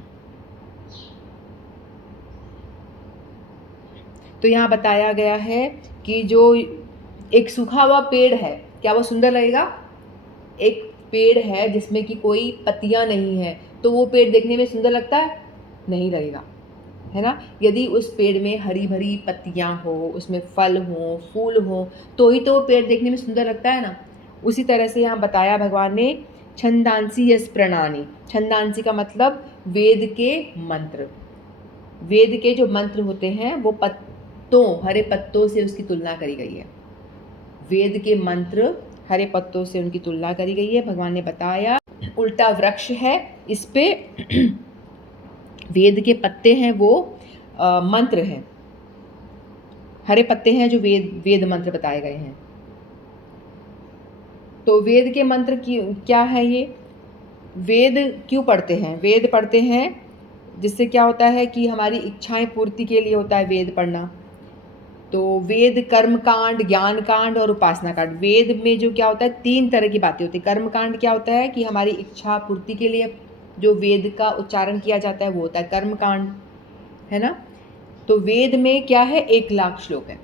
तो यहाँ बताया गया है कि जो एक सूखा हुआ पेड़ है, क्या वो सुंदर लगेगा? एक पेड़ है जिसमें कि कोई पत्तियां नहीं है, तो वो पेड़ देखने में सुंदर लगता है? नहीं लगेगा, है ना। यदि उस पेड़ में हरी भरी पत्तियां हो, उसमें फल हो, फूल हो, तो ही तो वो पेड़ देखने में सुंदर लगता है ना। उसी तरह से यहाँ बताया भगवान ने छंदांसी यस प्रणानी। छंदांसी का मतलब वेद के मंत्र। वेद के जो मंत्र होते हैं वो पत्तों, हरे पत्तों से उसकी तुलना करी गई है। वेद के मंत्र हरे पत्तों से उनकी तुलना करी गई है। भगवान ने बताया उल्टा वृक्ष है, इस पे वेद के पत्ते हैं वो मंत्र हैं, हरे पत्ते हैं जो वेद मंत्र बताए गए हैं। तो वेद के मंत्र क्या है? ये वेद क्यों पढ़ते हैं? वेद पढ़ते हैं जिससे क्या होता है कि हमारी इच्छाएं पूर्ति के लिए होता है वेद पढ़ना। तो वेद कर्म कांड, ज्ञान कांड और उपासना कांड। वेद में जो क्या होता है, 3 तरह की बातें होती है। कर्म कांड क्या होता है कि हमारी इच्छा पूर्ति के लिए जो वेद का उच्चारण किया जाता है वो होता है कर्म कांड, है ना। तो वेद में क्या है, 1,00,000 श्लोक है।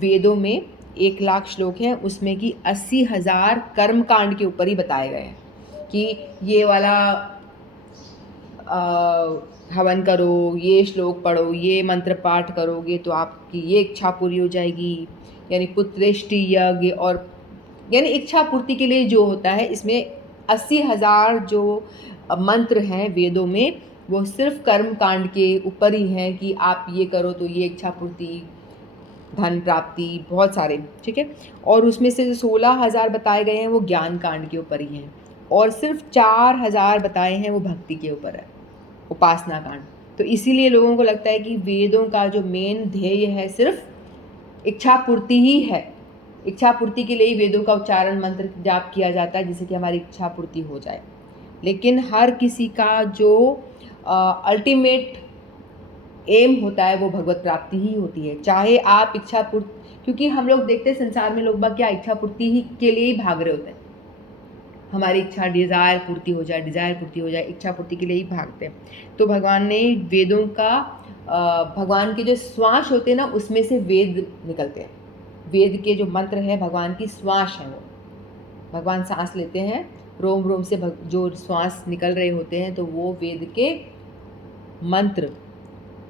वेदों में 1,00,000 श्लोक हैं, उसमें कि 80,000 कर्म कांड के ऊपर ही बताए गए हैं कि ये वाला हवन करो, ये श्लोक पढ़ो, ये मंत्र पाठ करोगे तो आपकी ये इच्छा पूरी हो जाएगी, यानी पुत्रेष्टि यज्ञ, और यानी इच्छा पूर्ति के लिए जो होता है, इसमें 80,000 जो मंत्र हैं वेदों में, वो सिर्फ कर्म कांड के ऊपर ही हैं कि आप ये करो तो ये इच्छा पूर्ति, धन प्राप्ति, बहुत सारे, ठीक है। और उसमें से जो 16,000 बताए गए हैं वो ज्ञान कांड के ऊपर ही हैं, और सिर्फ 4,000 बताए हैं वो भक्ति के ऊपर है, उपासना कांड। तो इसीलिए लोगों को लगता है कि वेदों का जो मेन ध्येय है सिर्फ इच्छा पूर्ति ही है। इच्छा पूर्ति के लिए ही वेदों का उच्चारण, मंत्र जाप किया जाता है, जिससे कि हमारी इच्छा पूर्ति हो जाए। लेकिन हर किसी का जो अल्टीमेट एम होता है वो भगवत प्राप्ति ही होती है। चाहे आप इच्छा पूर्ति, क्योंकि हम लोग देखते हैं संसार में लोग बाग क्या इच्छा पूर्ति ही के लिए ही भाग रहे होते हैं। हमारी इच्छा डिज़ायर पूर्ति हो जाए, डिज़ायर पूर्ति हो जाए, इच्छा पूर्ति के लिए ही भागते हैं। तो भगवान ने वेदों का, भगवान के जो श्वास होते हैं ना, उसमें से वेद निकलते हैं। वेद के जो मंत्र हैं भगवान की श्वास है, वो भगवान सांस लेते हैं, रोम रोम से जो श्वास निकल रहे होते हैं, तो वो वेद के मंत्र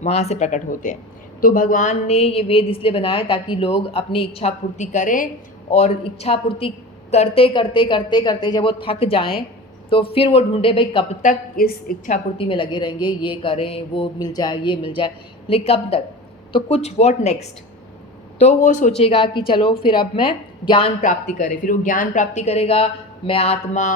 वहाँ से प्रकट होते हैं। तो भगवान ने ये वेद इसलिए बनाए ताकि लोग अपनी इच्छा पूर्ति करें, और इच्छा पूर्ति करते करते करते करते जब वो थक जाएं तो फिर वो ढूंढे भाई कब तक इस इच्छा पूर्ति में लगे रहेंगे, ये करें, वो मिल जाए, ये मिल जाए, लेकिन कब तक, तो कुछ व्हाट नेक्स्ट। तो वो सोचेगा कि चलो फिर अब मैं ज्ञान प्राप्ति करें, फिर वो ज्ञान प्राप्ति करेगा, मैं आत्मा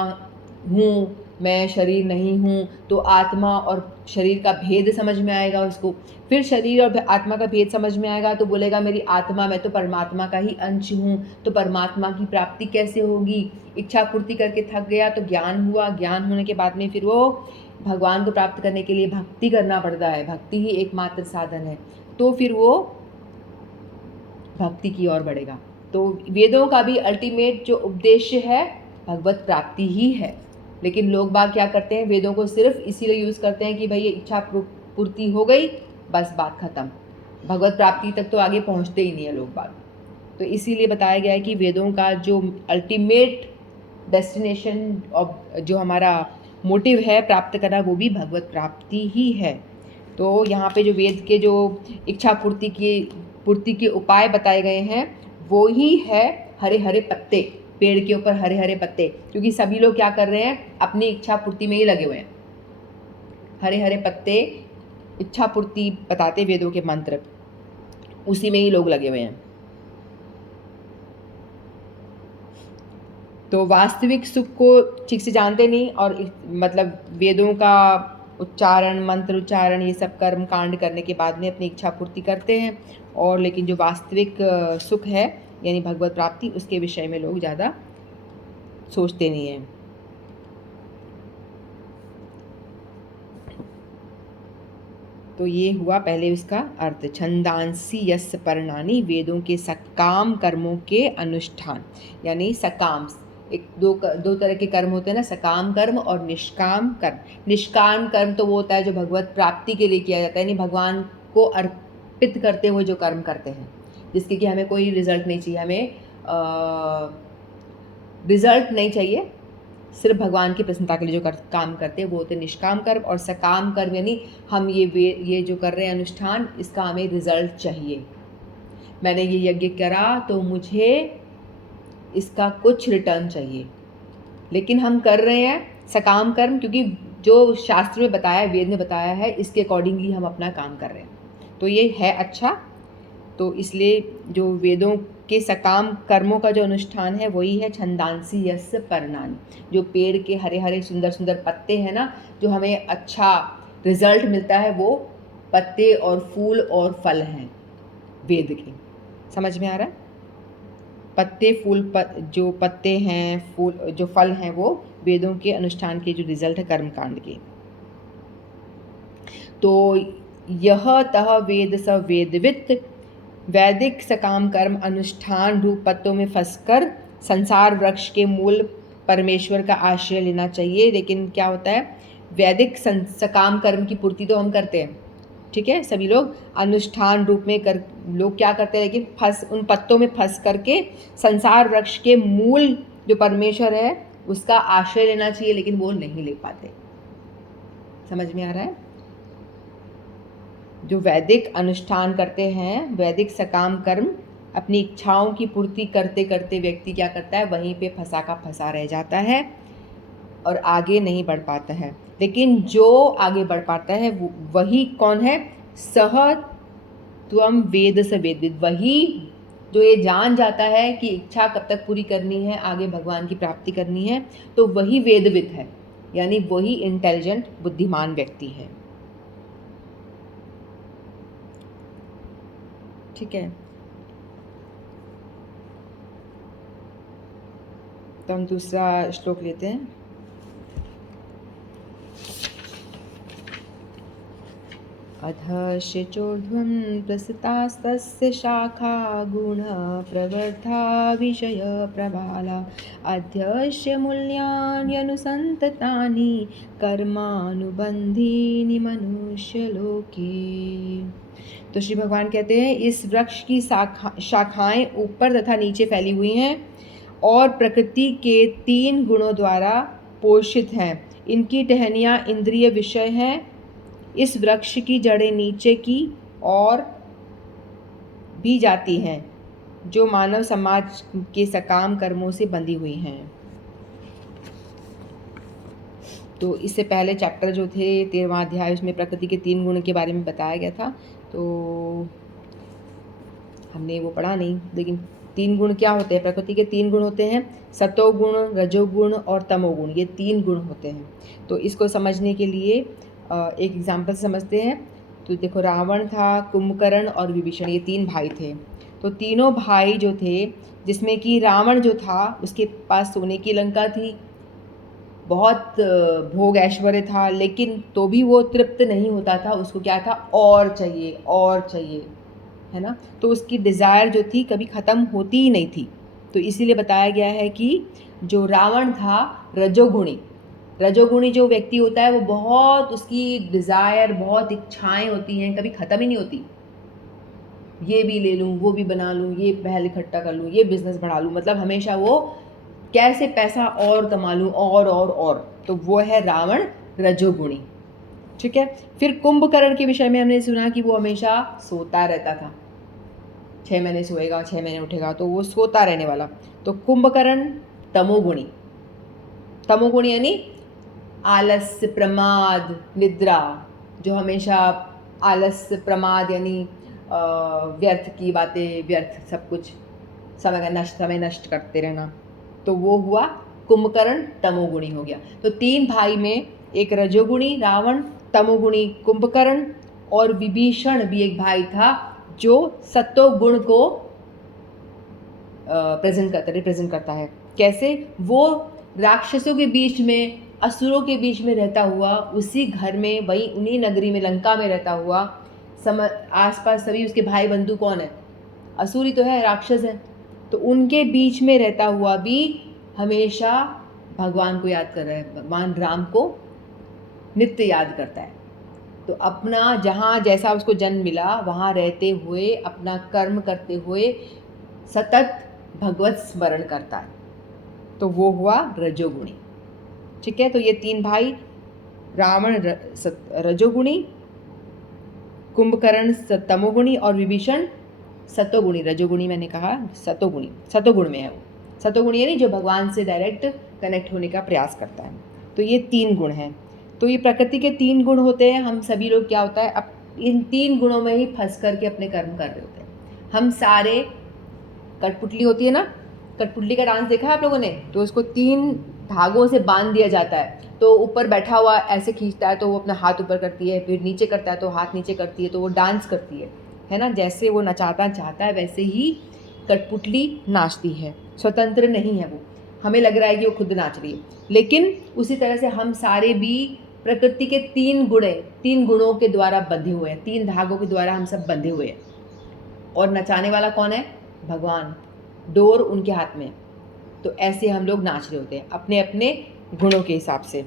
हूँ, मैं शरीर नहीं हूँ, तो आत्मा और शरीर का भेद समझ में आएगा उसको। फिर शरीर और आत्मा का भेद समझ में आएगा तो बोलेगा मेरी आत्मा, मैं तो परमात्मा का ही अंश हूँ, तो परमात्मा की प्राप्ति कैसे होगी। इच्छा पूर्ति करके थक गया तो ज्ञान हुआ, ज्ञान होने के बाद में फिर वो भगवान को प्राप्त करने के लिए भक्ति करना पड़ता है, भक्ति ही एकमात्र साधन है, तो फिर वो भक्ति की ओर बढ़ेगा। तो वेदों का भी अल्टीमेट जो उद्देश्य है भगवत प्राप्ति ही है। लेकिन लोग बाग क्या करते हैं, वेदों को सिर्फ इसीलिए यूज़ करते हैं कि भाई ये इच्छा पूर्ति हो गई, बस बात ख़त्म, भगवत प्राप्ति तक तो आगे पहुंचते ही नहीं है लोग बाग। तो इसीलिए बताया गया है कि वेदों का जो अल्टीमेट डेस्टिनेशन और जो हमारा मोटिव है प्राप्त करना, वो भी भगवत प्राप्ति ही है। तो यहाँ पे जो वेद के जो इच्छा पूर्ति के उपाय बताए गए हैं वो ही है हरे हरे पत्ते, पेड़ के ऊपर हरे हरे पत्ते, क्योंकि सभी लोग क्या कर रहे हैं, अपनी इच्छा पूर्ति में ही लगे हुए हैं। हरे हरे पत्ते इच्छा पूर्ति बताते वेदों के मंत्र, उसी में ही लोग लगे हुए हैं। तो वास्तविक सुख को ठीक से जानते नहीं, और मतलब वेदों का उच्चारण, मंत्र उच्चारण, ये सब कर्म कांड करने के बाद में अपनी इच्छा पूर्ति करते हैं, और लेकिन जो वास्तविक सुख है यानी भगवत प्राप्ति, उसके विषय में लोग ज़्यादा सोचते नहीं हैं। तो ये हुआ पहले इसका अर्थ, छंदांसी यस्य पर्णानि, वेदों के सकाम कर्मों के अनुष्ठान, यानी सकाम, एक दो तरह के कर्म होते हैं ना, सकाम कर्म और निष्काम कर्म। निष्काम कर्म तो वो होता है जो भगवत प्राप्ति के लिए किया जाता है, यानी भगवान को अर्पित करते हुए जो कर्म करते हैं, जिसके कि हमें कोई रिजल्ट नहीं चाहिए, हमें रिजल्ट नहीं चाहिए, सिर्फ भगवान की प्रसन्नता के लिए जो काम करते हैं वो होते हैं निष्काम कर्म। और सकाम कर्म यानी हम ये जो कर रहे हैं अनुष्ठान, इसका हमें रिजल्ट चाहिए, मैंने ये यज्ञ करा तो मुझे इसका कुछ रिटर्न चाहिए, लेकिन हम कर रहे हैं सकाम कर्म क्योंकि जो शास्त्र में बताया है, वेद ने बताया है, इसके अकॉर्डिंगली हम अपना काम कर रहे हैं, तो ये है अच्छा। तो इसलिए जो वेदों के सकाम कर्मों का जो अनुष्ठान है वही है छंदांसी यस्य पर्णानि, जो पेड़ के हरे हरे सुंदर सुंदर पत्ते हैं ना, जो हमें अच्छा रिजल्ट मिलता है, वो पत्ते और फूल और फल हैं वेद के। समझ में आ रहा है? पत्ते फूल जो पत्ते हैं, फूल जो फल हैं, वो वेदों के अनुष्ठान के जो रिजल्ट है कर्म कांड के। तो यह तह वेद स वेदवित, वैदिक सकाम कर्म अनुष्ठान रूप पत्तों में फंसकर संसार वृक्ष के मूल परमेश्वर का आश्रय लेना चाहिए। लेकिन क्या होता है, वैदिक सकाम कर्म की पूर्ति तो हम करते हैं, ठीक है, सभी लोग अनुष्ठान रूप में कर लोग क्या करते हैं, लेकिन उन पत्तों में फंस करके संसार वृक्ष के मूल जो परमेश्वर है उसका आश्रय लेना चाहिए, लेकिन वो नहीं ले पाते। समझ में आ रहा है? जो वैदिक अनुष्ठान करते हैं, वैदिक सकाम कर्म, अपनी इच्छाओं की पूर्ति करते करते व्यक्ति क्या करता है, वहीं पे फंसा का फंसा रह जाता है और आगे नहीं बढ़ पाता है। लेकिन जो आगे बढ़ पाता है वही कौन है, सह त्वम वेद स वेदविद, वही जो ये जान जाता है कि इच्छा कब तक पूरी करनी है, आगे भगवान की प्राप्ति करनी है, तो वही वेदविद है, यानी वही इंटेलिजेंट बुद्धिमान व्यक्ति है। ठीक है, तो हम दूसरा श्लोक लेते हैं। अधश्च चोर्ध्वं प्रसृतास्तस्य शाखा गुणप्रवर्धा विषयप्रबाला अध्यस्य मूल्यान्यनुसन्ततानि कर्मानुबन्धीनि मनुष्यलोके। तो श्री भगवान कहते हैं इस वृक्ष की शाखाएं ऊपर तथा नीचे फैली हुई हैं और प्रकृति के 3 गुणों द्वारा पोषित हैं। इनकी टहनियाँ इंद्रिय विषय हैं। इस वृक्ष की जड़ें नीचे की ओर भी जाती हैं, जो मानव समाज के सकाम कर्मों से बंधी हुई हैं। तो इससे पहले चैप्टर जो थे 13वां अध्याय, उसमें प्रकृति के 3 गुण के बारे में बताया गया था, तो हमने वो पढ़ा नहीं। लेकिन 3 गुण क्या होते हैं? प्रकृति के 3 गुण होते हैं, सतोगुण, रजोगुण और तमोगुण, ये 3 गुण होते हैं। तो इसको समझने के लिए एक एग्जाम्पल समझते हैं। तो देखो, रावण था, कुंभकर्ण और विभीषण, ये 3 भाई थे। तो तीनों भाई जो थे, जिसमें कि रावण जो था उसके पास सोने की लंका थी, बहुत भोग ऐश्वर्य था, लेकिन तो भी वो तृप्त नहीं होता था, उसको क्या था, और चाहिए और चाहिए, है ना। तो उसकी डिज़ायर जो थी कभी ख़त्म होती ही नहीं थी। तो इसीलिए बताया गया है कि जो रावण था रजोगुणी जो व्यक्ति होता है वो बहुत, उसकी डिज़ायर, बहुत इच्छाएं होती हैं, कभी ख़त्म ही नहीं होती। ये भी ले लूँ, वो भी बना लूँ, ये पहल इकट्ठा कर लूँ, ये बिज़नेस बढ़ा लूँ, मतलब हमेशा वो कैसे पैसा और कमा लूँ, और। तो वो है रावण रजोगुणी। ठीक है। फिर कुंभकर्ण के विषय में हमने सुना कि वो हमेशा सोता रहता था, 6 महीने सोएगा, 6 महीने उठेगा, तो वो सोता रहने वाला। तो कुंभकर्ण तमोगुणी यानी आलस्य, प्रमाद, निद्रा, जो हमेशा आलस्य, प्रमाद यानी व्यर्थ की बातें, व्यर्थ सब कुछ, समय नष्ट करते रहना, तो वो हुआ कुंभकर्ण तमोगुणी हो गया। तो 3 भाई में एक रजोगुणी रावण, तमोगुणी कुंभकर्ण, और विभीषण भी एक भाई था जो सत्वगुण को रिप्रेजेंट करता है। कैसे? वो राक्षसों के बीच में, असुरों के बीच में रहता हुआ, उसी घर में, वही उन्हीं नगरी में, लंका में रहता हुआ, आसपास सभी उसके भाई बंधु कौन है? असुरी तो है, राक्षस है। तो उनके बीच में रहता हुआ भी हमेशा भगवान को याद कर रहा है, भगवान राम को नित्य याद करता है। तो अपना जहाँ जैसा उसको जन्म मिला वहाँ रहते हुए, अपना कर्म करते हुए सतत भगवत स्मरण करता है, तो वो हुआ रजोगुणी। ठीक है। तो ये 3 भाई, रावण रजोगुणी, कुंभकर्ण तमोगुणी और विभीषण सतोगुणी। रजोगुणी मैंने कहा, सतोगुण में है वो। सतोगुणी यानी जो भगवान से डायरेक्ट कनेक्ट होने का प्रयास करता है। तो ये 3 गुण हैं। तो ये प्रकृति के 3 गुण होते हैं। हम सभी लोग क्या होता है, अब इन 3 गुणों में ही फंस करके अपने कर्म कर रहे होते हैं। हम सारे, कठपुतली होती है ना, कठपुतली का डांस देखा है आप लोगों ने? तो उसको 3 धागों से बांध दिया जाता है, तो ऊपर बैठा हुआ ऐसे खींचता है तो वो अपना हाथ ऊपर करती है, फिर नीचे करता है तो हाथ नीचे करती है, तो वो डांस करती है ना। जैसे वो नचाता चाहता है वैसे ही कठपुतली नाचती है, स्वतंत्र नहीं है वो। हमें लग रहा है कि वो खुद नाच रही है, लेकिन उसी तरह से हम सारे भी प्रकृति के 3 गुणों के द्वारा बंधे हुए हैं, 3 धागों के द्वारा हम सब बंधे हुए हैं। और नचाने वाला कौन है? भगवान, डोर उनके हाथ में। तो ऐसे हम लोग नाच रहे होते हैं अपने अपने गुणों के हिसाब से।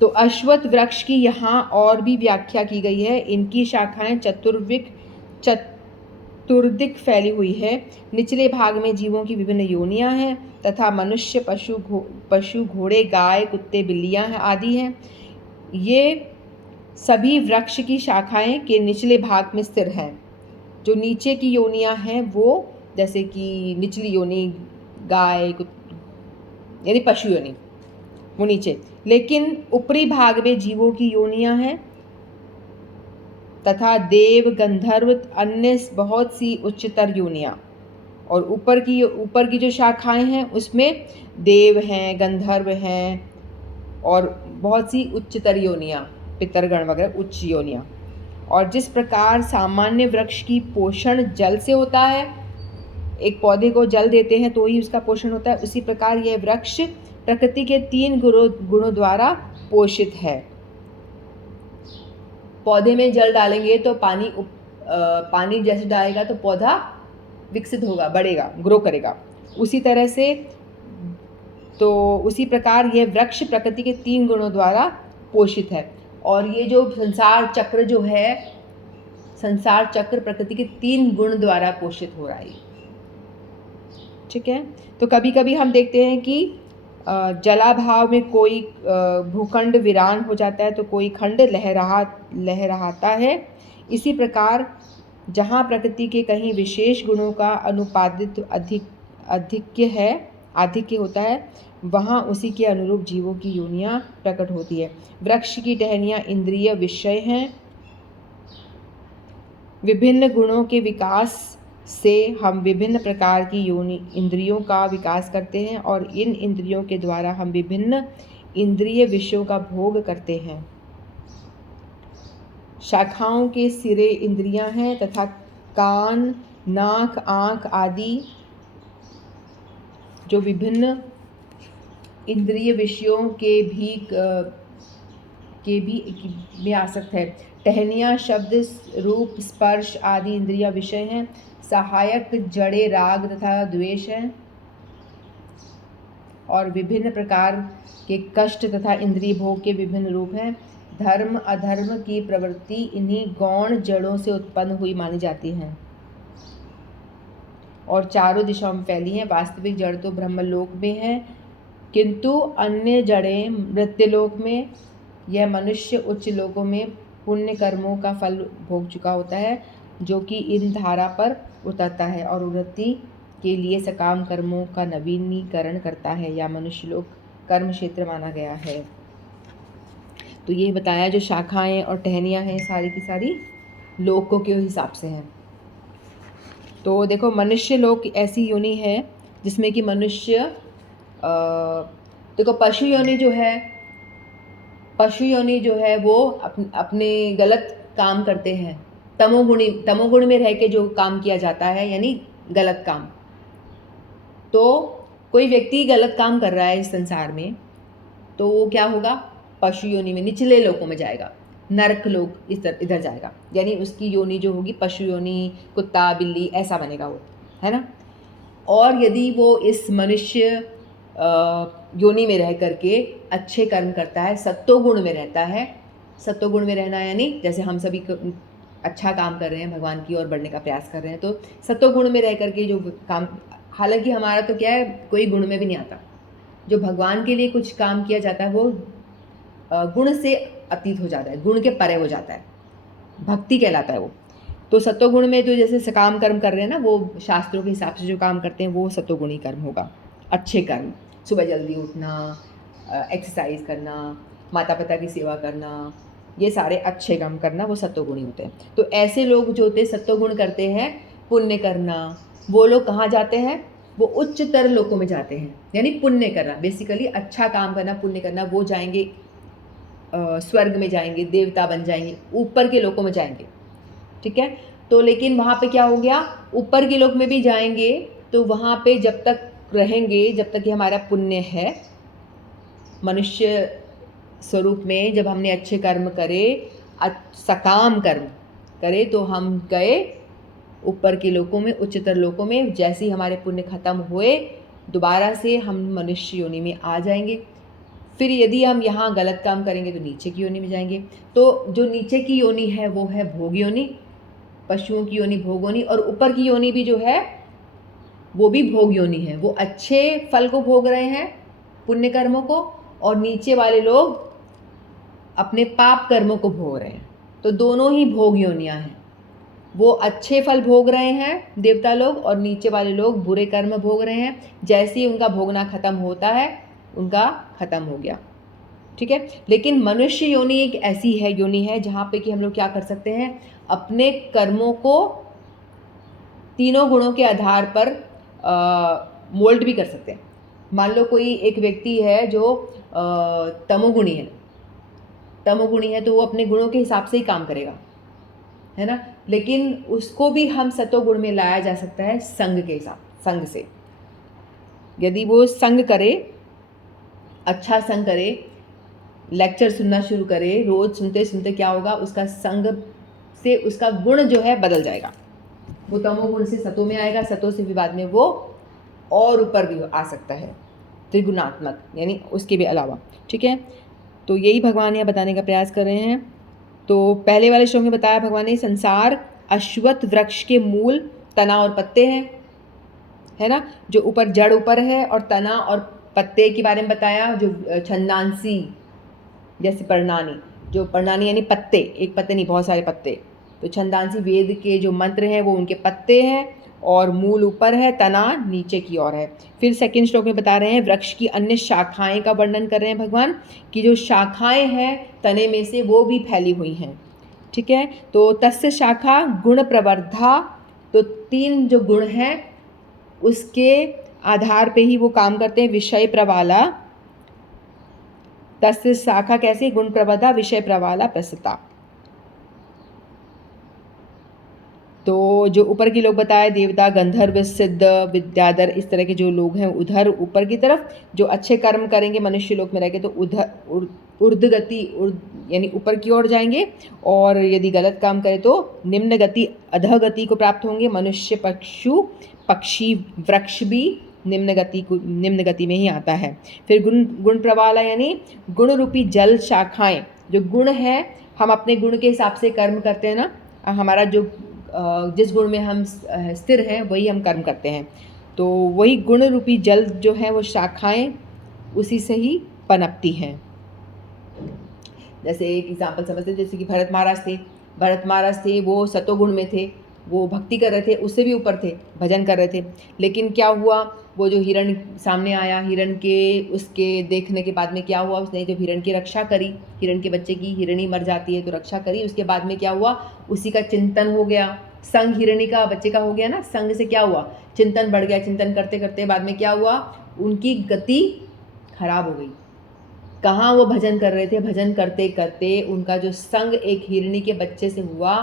तो अश्वत्थ वृक्ष की यहाँ और भी व्याख्या की गई है। इनकी शाखाएं चतुर्दिक फैली हुई है। निचले भाग में जीवों की विभिन्न योनियां हैं तथा मनुष्य, पशु, घोड़े, गाय, कुत्ते, बिल्लियां आदि हैं। ये सभी वृक्ष की शाखाएं के निचले भाग में स्थिर हैं। जो नीचे की योनियां हैं वो, जैसे कि निचली योनि गाय, यानी पशु योनि, वो नीचे, लेकिन ऊपरी भाग में जीवों की योनियां हैं तथा देव, गंधर्व, अन्य बहुत सी उच्चतर योनियां। और ऊपर की जो शाखाएं हैं उसमें देव हैं, गंधर्व हैं और बहुत सी उच्चतर योनियां, पितरगण वगैरह उच्च योनियां। और जिस प्रकार सामान्य वृक्ष की पोषण जल से होता है, एक पौधे को जल देते हैं तो ही उसका पोषण होता है, उसी प्रकार यह वृक्ष प्रकृति के 3 गुणों द्वारा पोषित है। पौधे में जल डालेंगे तो पानी जैसे डालेगा तो पौधा विकसित होगा, बढ़ेगा, ग्रो करेगा। उसी तरह से उसी प्रकार यह वृक्ष प्रकृति के 3 गुणों द्वारा पोषित है। और ये जो संसार चक्र जो है, संसार चक्र प्रकृति के 3 गुण द्वारा पोषित हो रहा है। ठीक है। तो कभी कभी हम देखते हैं कि जलाभाव में कोई भूखंड वीरान हो जाता है तो कोई खंड लहराता है। इसी प्रकार जहाँ प्रकृति के कहीं विशेष गुणों का अनुपादित आधिक्य होता है, वहाँ उसी के अनुरूप जीवों की योनियाँ प्रकट होती है। वृक्ष की टहनियाँ इंद्रिय विषय हैं। विभिन्न गुणों के विकास से हम विभिन्न प्रकार की इंद्रियों का विकास करते हैं और इन इंद्रियों के द्वारा हम विभिन्न इंद्रिय विषयों का भोग करते हैं। शाखाओं के सिरे इंद्रियां हैं तथा कान, नाक, आँख आदि जो विभिन्न इंद्रिय विषयों के भी में आसक्त है। टहनियाँ शब्द, रूप, स्पर्श आदि इंद्रिय विषय हैं। सहायक जड़े राग तथा द्वेष हैं और विभिन्न प्रकार के कष्ट तथा इंद्रिय भोग के विभिन्न रूप हैं। धर्म अधर्म की प्रवृत्ति इन्हीं गौण जड़ों से उत्पन्न हुई मानी जाती हैं और चारों दिशाओं में फैली हैं। वास्तविक जड़ तो ब्रह्मलोक में है, किंतु अन्य जड़ें मृत्युलोक में। यह मनुष्य उच्च लोकों में पुण्य कर्मों का फल भोग चुका होता है, जो कि इन धारा पर उतरता है और उन्नति के लिए सकाम कर्मों का नवीनीकरण करता है, या मनुष्य लोक कर्म क्षेत्र माना गया है। तो ये बताया जो शाखाएं और टहनियाँ हैं सारी की सारी लोकों के हिसाब से हैं। तो देखो, मनुष्य लोक ऐसी योनि है जिसमें कि मनुष्य देखो पशु योनि जो है वो अपने गलत काम करते हैं। तमोगुण में रह के जो काम किया जाता है, यानी गलत काम। तो कोई व्यक्ति गलत काम कर रहा है इस संसार में, तो वो क्या होगा, पशु योनि में, निचले लोकों में जाएगा, नरक लोक इधर जाएगा, यानी उसकी योनि जो होगी पशु योनि, कुत्ता, बिल्ली, ऐसा बनेगा वो, है ना। और यदि वो इस मनुष्य योनि में रह करके अच्छे कर्म करता है, सत्वगुण में रहता है, सत्वगुण में रहना यानी जैसे हम सभी अच्छा काम कर रहे हैं, भगवान की ओर बढ़ने का प्रयास कर रहे हैं, तो सत्वगुण में रह करके जो काम, हालांकि हमारा तो क्या है, कोई गुण में भी नहीं आता, जो भगवान के लिए कुछ काम किया जाता है वो गुण से अतीत हो जाता है, गुण के परे हो जाता है, भक्ति कहलाता है वो। तो सत्वगुण में तो जैसे सकाम कर्म कर रहे हैं ना, वो शास्त्रों के हिसाब से जो काम करते हैं वो सत्वगुणी कर्म होगा, अच्छे कर्म, सुबह जल्दी उठना, एक्सरसाइज करना, माता पिता की सेवा करना, ये सारे अच्छे काम करना, वो सत्वगुणी होते हैं। तो ऐसे लोग जो होते हैं सत्वगुण करते हैं, पुण्य करना, वो लोग कहाँ जाते हैं, वो उच्चतर लोकों में जाते हैं, यानी पुण्य करना, बेसिकली अच्छा काम करना, पुण्य करना, वो जाएंगे स्वर्ग में जाएंगे, देवता बन जाएंगे, ऊपर के लोकों में जाएंगे। ठीक है। तो लेकिन वहाँ पे क्या हो गया, ऊपर के लोक में भी जाएंगे तो वहाँ पे जब तक रहेंगे, जब तक कि हमारा पुण्य है, मनुष्य स्वरूप में जब हमने अच्छे कर्म करे, सकाम कर्म करे, तो हम गए ऊपर के लोकों में, उच्चतर लोकों में। जैसे ही हमारे पुण्य खत्म हुए, दोबारा से हम मनुष्य योनि में आ जाएंगे। फिर यदि हम यहाँ गलत काम करेंगे तो नीचे की योनि में जाएंगे। तो जो नीचे की योनि है वो है भोग योनि, पशुओं की योनि भोग योनि, और ऊपर की योनि भी जो है वो भी भोग योनि है। वो अच्छे फल को भोग रहे हैं, पुण्य कर्मों को, और नीचे वाले लोग अपने पाप कर्मों को भोग रहे हैं। तो दोनों ही भोग योनियाँ हैं। वो अच्छे फल भोग रहे हैं देवता लोग, और नीचे वाले लोग बुरे कर्म भोग रहे हैं। जैसे ही उनका भोगना खत्म होता है, उनका खत्म हो गया, ठीक है। लेकिन मनुष्य योनि एक ऐसी है योनि है जहाँ पे कि हम लोग क्या कर सकते हैं, अपने कर्मों को तीनों गुणों के आधार पर मोल्ड भी कर सकते हैं। मान लो कोई एक व्यक्ति है जो तमोगुणी है, तमोगुणी है तो वो अपने गुणों के हिसाब से ही काम करेगा, है ना। लेकिन उसको भी हम सतोगुण में लाया जा सकता है संग के हिसाब, संग से। यदि वो संग करे, अच्छा संग करे, लेक्चर सुनना शुरू करे, रोज सुनते सुनते क्या होगा, उसका संग से उसका गुण जो है बदल जाएगा। वो तमोगुण से सतो में आएगा, सतो से भी बाद में वो और ऊपर भी आ सकता है, त्रिगुणात्मक, यानी उसके भी अलावा, ठीक है। तो यही भगवान यहाँ बताने का प्रयास कर रहे हैं। तो पहले वाले श्लोक में बताया भगवान ने, संसार अश्वत्थ वृक्ष के मूल, तना और पत्ते हैं, है ना। जो ऊपर जड़ ऊपर है, और तना और पत्ते के बारे में बताया, जो छंदांसी, जैसे पर्णानी, जो पर्णानी यानी पत्ते, एक पत्ते नहीं बहुत सारे पत्ते। तो छंदांसी वेद के जो मंत्र हैं वो उनके पत्ते हैं, और मूल ऊपर है, तना नीचे की ओर है। फिर सेकंड श्लोक में बता रहे हैं वृक्ष की अन्य शाखाएं का वर्णन कर रहे हैं भगवान, कि जो शाखाएं हैं तने में से वो भी फैली हुई हैं, ठीक है। तो तस्य शाखा गुण प्रवर्धा, तो 3 जो गुण हैं उसके आधार पे ही वो काम करते हैं। विषय प्रवाला, तस्य शाखा कैसे, गुण प्रवर्धा, विषय प्रवाला, प्रसता। तो जो ऊपर के लोग बताए, देवता, गंधर्व, सिद्ध, विद्याधर, इस तरह के जो लोग हैं उधर ऊपर की तरफ, जो अच्छे कर्म करेंगे मनुष्य लोक में रहेंगे तो उधर ऊर्ध्वगति, यानी ऊपर की ओर जाएंगे, और यदि गलत काम करें तो निम्न गति, अधोगति को प्राप्त होंगे। मनुष्य, पशु, पक्षी, वृक्ष भी निम्न गति में ही आता है। फिर गुण प्रवाला यानी गुण रूपी जल शाखाएं, जो गुण है, हम अपने गुण के हिसाब से कर्म करते हैं ना, हमारा जो जिस गुण में हम स्थिर हैं वही हम कर्म करते हैं। तो वही गुण रूपी जल जो है वो शाखाएं उसी से ही पनपती हैं। जैसे एक एग्जाम्पल समझते, जैसे कि भरत महाराज थे, वो सतोगुण में थे, वो भक्ति कर रहे थे, उससे भी ऊपर थे, भजन कर रहे थे। लेकिन क्या हुआ, वो जो हिरण सामने आया, हिरण के उसके देखने के बाद में क्या हुआ, उसने जब हिरण की रक्षा करी, हिरण के बच्चे की, हिरणी मर जाती है तो रक्षा करी, उसके बाद में क्या हुआ, उसी का चिंतन हो गया, संग हिरणी का बच्चे का हो गया ना, संग से क्या हुआ, चिंतन बढ़ गया। चिंतन करते करते बाद में क्या हुआ, उनकी गति खराब हो गई। कहाँ वो भजन कर रहे थे, भजन करते करते उनका जो संग एक हिरणी के बच्चे से हुआ,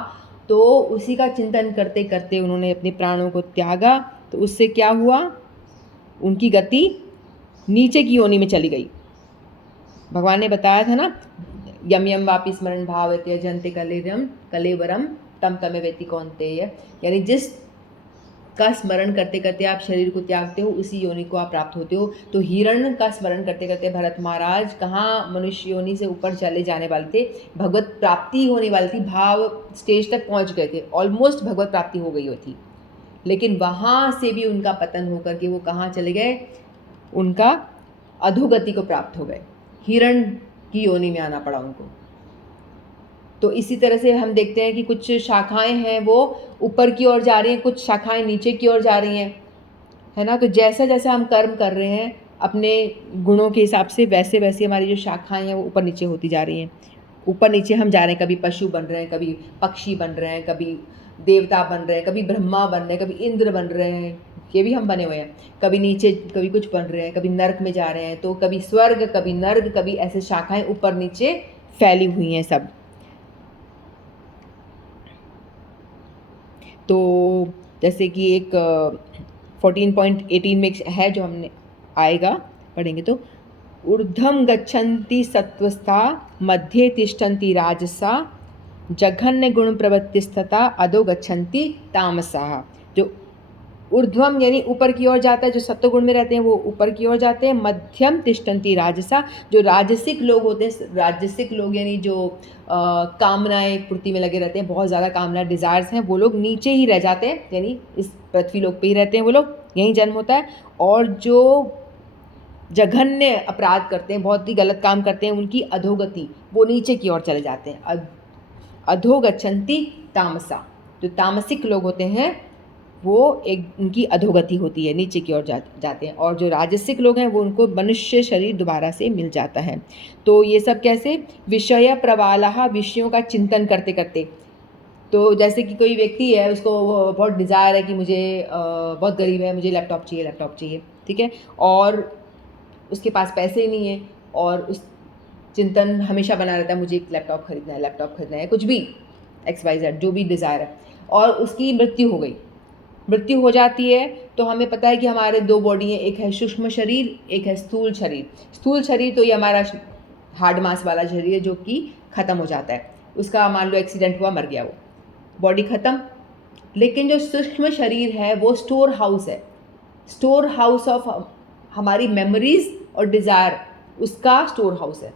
तो उसी का चिंतन करते करते उन्होंने अपने प्राणों को त्यागा। तो उससे क्या हुआ, उनकी गति नीचे की योनि में चली गई। भगवान ने बताया था ना, यम यम वापि स्मरण भाव त्यजन्ते कलेवरम तम तमे वेति कौन्तेय, यानी जिस का स्मरण करते करते आप शरीर को त्यागते हो उसी योनि को आप प्राप्त होते हो। तो हिरण का स्मरण करते करते भरत महाराज कहाँ मनुष्य योनि से ऊपर चले जाने वाले थे, भगवत प्राप्ति होने वाली थी, भाव स्टेज तक पहुँच गए थे, ऑलमोस्ट भगवत प्राप्ति हो गई थी। लेकिन वहाँ से भी उनका पतन होकर के वो कहाँ चले गए, उनका अधोगति को प्राप्त हो गए, हिरण की योनि में आना पड़ा उनको। तो इसी तरह से हम देखते हैं कि कुछ शाखाएं हैं वो ऊपर की ओर जा रही हैं, कुछ शाखाएं नीचे की ओर जा रही हैं, है ना। तो जैसा जैसा हम कर्म कर रहे हैं अपने गुणों के हिसाब से, वैसे वैसे हमारी जो शाखाएं हैं वो ऊपर नीचे होती जा रही हैं, ऊपर नीचे हम जा रहे हैं। कभी पशु बन रहे हैं, कभी पक्षी बन रहे हैं, कभी देवता बन रहे हैं, कभी ब्रह्मा बन रहे हैं, कभी इंद्र बन रहे हैं, ये भी हम बने हुए हैं। कभी नीचे, कभी कुछ बन रहे हैं, कभी नर्क में जा रहे हैं, तो कभी स्वर्ग, कभी नर्क, कभी ऐसे शाखाएं ऊपर नीचे फैली हुई हैं सब। तो जैसे कि एक 14.18 में है जो हमने आएगा, पढ़ेंगे तो, ऊर्ध्वं गच्छन्ति सत्वस्था मध्ये तिष्ठन्ति राजसा जघन्य गुण प्रवृत्तिस्तथा अधो गच्छन्ति तामसा। जो ऊर्ध्वम यानी ऊपर की ओर जाता है, जो सत्वगुण में रहते हैं वो ऊपर की ओर जाते हैं। मध्यम तिष्ठन्ति राजसा, जो राजसिक लोग होते हैं, राजसिक लोग यानी जो कामनाएं पूर्ति में लगे रहते हैं, बहुत ज़्यादा कामना डिज़ायर्स हैं, वो लोग नीचे ही रह जाते हैं, यानी इस पृथ्वी लोक पे ही रहते हैं, वो लोग यहीं जन्म होता है। और जो जघन्य अपराध करते हैं, बहुत ही गलत काम करते हैं, उनकी अधोगति, वो नीचे की ओर चले जाते हैं। अधोगच्छन्ति तामसा, जो तामसिक लोग होते हैं वो एक उनकी अधोगति होती है, नीचे की ओर जाते हैं। और जो राजसिक लोग हैं वो उनको मनुष्य शरीर दोबारा से मिल जाता है। तो ये सब कैसे? विषय प्रवालाहा, विषयों का चिंतन करते करते। तो जैसे कि कोई व्यक्ति है, उसको बहुत डिज़ायर है कि मुझे बहुत गरीब है, मुझे लैपटॉप चाहिए, ठीक है, और उसके पास पैसे नहीं है, और उस चिंतन हमेशा बना रहता है, मुझे एक लैपटॉप खरीदना है, कुछ भी XYZ जो भी डिज़ायर है, और उसकी मृत्यु हो जाती है। तो हमें पता है कि हमारे दो बॉडी हैं, एक है सूक्ष्म शरीर, एक है स्थूल शरीर। स्थूल शरीर तो ये हमारा हार्ड मास वाला शरीर है जो कि ख़त्म हो जाता है, उसका मान लो एक्सीडेंट हुआ, मर गया, वो बॉडी ख़त्म। लेकिन जो सूक्ष्म शरीर है वो स्टोर हाउस है, स्टोर हाउस ऑफ हमारी मेमोरीज और डिज़ायर, उसका स्टोर हाउस है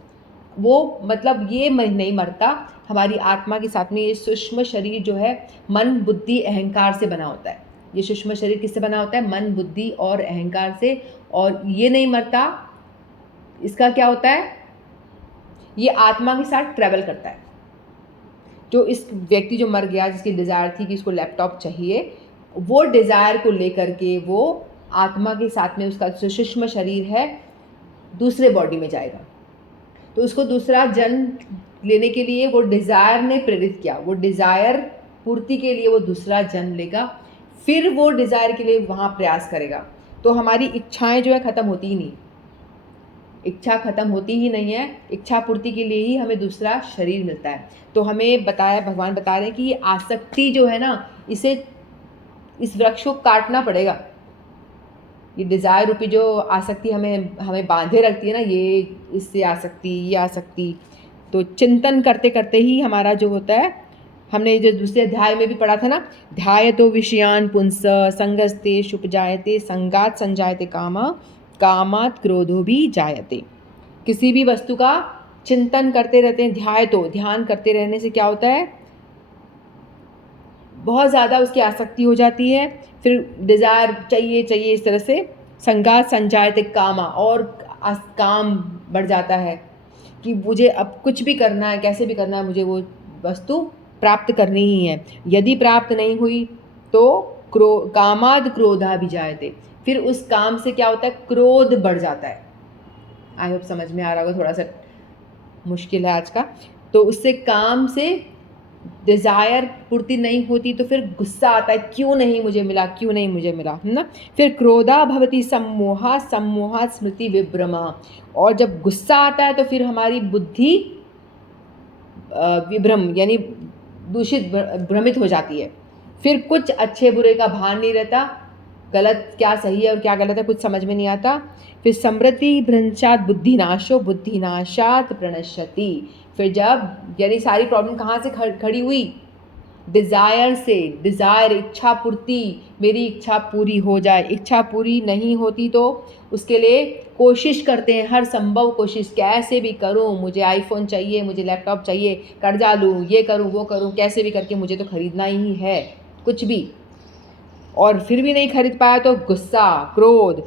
वो। मतलब ये नहीं मरता, हमारी आत्मा के साथ में ये सूक्ष्म शरीर जो है मन बुद्धि अहंकार से बना होता है। ये सूक्ष्म शरीर किससे बना होता है? मन बुद्धि और अहंकार से। और ये नहीं मरता, इसका क्या होता है? ये आत्मा के साथ ट्रैवल करता है। जो इस व्यक्ति जो मर गया, जिसकी डिज़ायर थी कि इसको लैपटॉप चाहिए, वो डिज़ायर को लेकर के वो आत्मा के साथ में, उसका जो सूक्ष्म शरीर है दूसरे बॉडी में जाएगा। तो उसको दूसरा जन्म लेने के लिए वो डिज़ायर ने प्रेरित किया, वो डिज़ायर पूर्ति के लिए वो दूसरा जन्म लेगा, फिर वो डिज़ायर के लिए वहाँ प्रयास करेगा। तो हमारी इच्छाएं जो है ख़त्म होती ही नहीं, इच्छा ख़त्म होती ही नहीं है, इच्छा पूर्ति के लिए ही हमें दूसरा शरीर मिलता है। तो हमें बताया, भगवान बता रहे हैं कि ये आसक्ति जो है ना, इस वृक्ष को काटना पड़ेगा। ये डिज़ायर रूपी जो आसक्ति हमें बांधे रखती है ना, ये इससे आसक्ति, ये आसक्ति, तो चिंतन करते करते ही हमारा जो होता है, हमने जो दूसरे अध्याय में भी पढ़ा था ना, ध्याय तो विषयान पुंस संगस्ते शुप जायते संगात संजायते कामात क्रोधो भी जायते। किसी भी वस्तु का चिंतन करते रहते हैं, ध्यान करते रहने से क्या होता है? बहुत ज़्यादा उसकी आसक्ति हो जाती है, फिर डिज़ायर चाहिए इस तरह से। संगात संजायते कामा, और काम बढ़ जाता है कि मुझे अब कुछ भी करना है, कैसे भी करना है, मुझे वो वस्तु प्राप्त करनी ही है। यदि प्राप्त नहीं हुई तो कामाद क्रोधा भी जायते, फिर उस काम से क्या होता है? क्रोध बढ़ जाता है। आई होप समझ में आ रहा होगा, थोड़ा सा मुश्किल है आज का। तो उससे काम से डिज़ायर पूर्ति नहीं होती तो फिर गुस्सा आता है, क्यों नहीं मुझे मिला, है ना। फिर क्रोधा भवति सम्मोहा स्मृति विभ्रमा, और जब गुस्सा आता है तो फिर हमारी बुद्धि विभ्रम यानी दूषित, भ्रमित हो जाती है। फिर कुछ अच्छे बुरे का भान नहीं रहता, गलत क्या सही है और क्या गलत है कुछ समझ में नहीं आता। फिर समृद्धि भ्रंशात बुद्धिनाशात प्रणश्यति, फिर जब यानी सारी प्रॉब्लम कहाँ से खड़ी हुई? डिज़ायर से। डिज़ायर, इच्छा पूर्ति, मेरी इच्छा पूरी हो जाए। इच्छा पूरी नहीं होती तो उसके लिए कोशिश करते हैं, हर संभव कोशिश, कैसे भी करूं, मुझे आईफोन चाहिए, मुझे लैपटॉप चाहिए, कर्जा लूं, ये करूं, वो करूं, कैसे भी करके मुझे तो ख़रीदना ही है कुछ भी। और फिर भी नहीं खरीद पाया तो गुस्सा, क्रोध।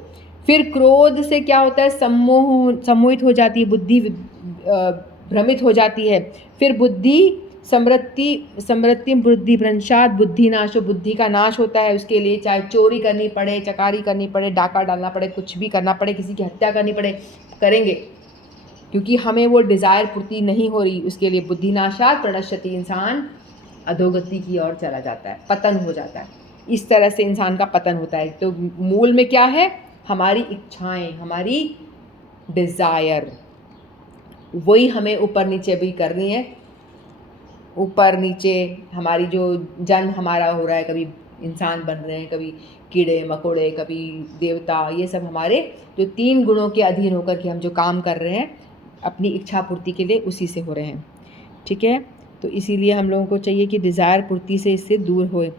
फिर क्रोध से क्या होता है? सम्मोहित हो जाती है बुद्धि, भ्रमित हो जाती है। फिर बुद्धि समृद्धि बुद्धि भ्रंशात बुद्धिनाशो, बुद्धि का नाश होता है उसके लिए, चाहे चोरी करनी पड़े, चकारी करनी पड़े, डाका डालना पड़े, कुछ भी करना पड़े, किसी की हत्या करनी पड़े, करेंगे, क्योंकि हमें वो डिज़ायर पूर्ति नहीं हो रही। उसके लिए बुद्धिनाशात प्रणश्यति, इंसान अधोगति की ओर चला जाता है, पतन हो जाता है। इस तरह से इंसान का पतन होता है। तो मूल में क्या है? हमारी इच्छाएं, हमारी डिज़ायर, वही हमें ऊपर नीचे भी करनी है। ऊपर नीचे हमारी जो जन्म हमारा हो रहा है, कभी इंसान बन रहे हैं, कभी कीड़े मकोड़े, कभी देवता, ये सब हमारे जो 3 गुणों के अधीन होकर के हम जो काम कर रहे हैं अपनी इच्छा पूर्ति के लिए, उसी से हो रहे हैं। ठीक है, तो इसीलिए हम लोगों को चाहिए कि डिज़ायर पूर्ति से इससे दूर होए।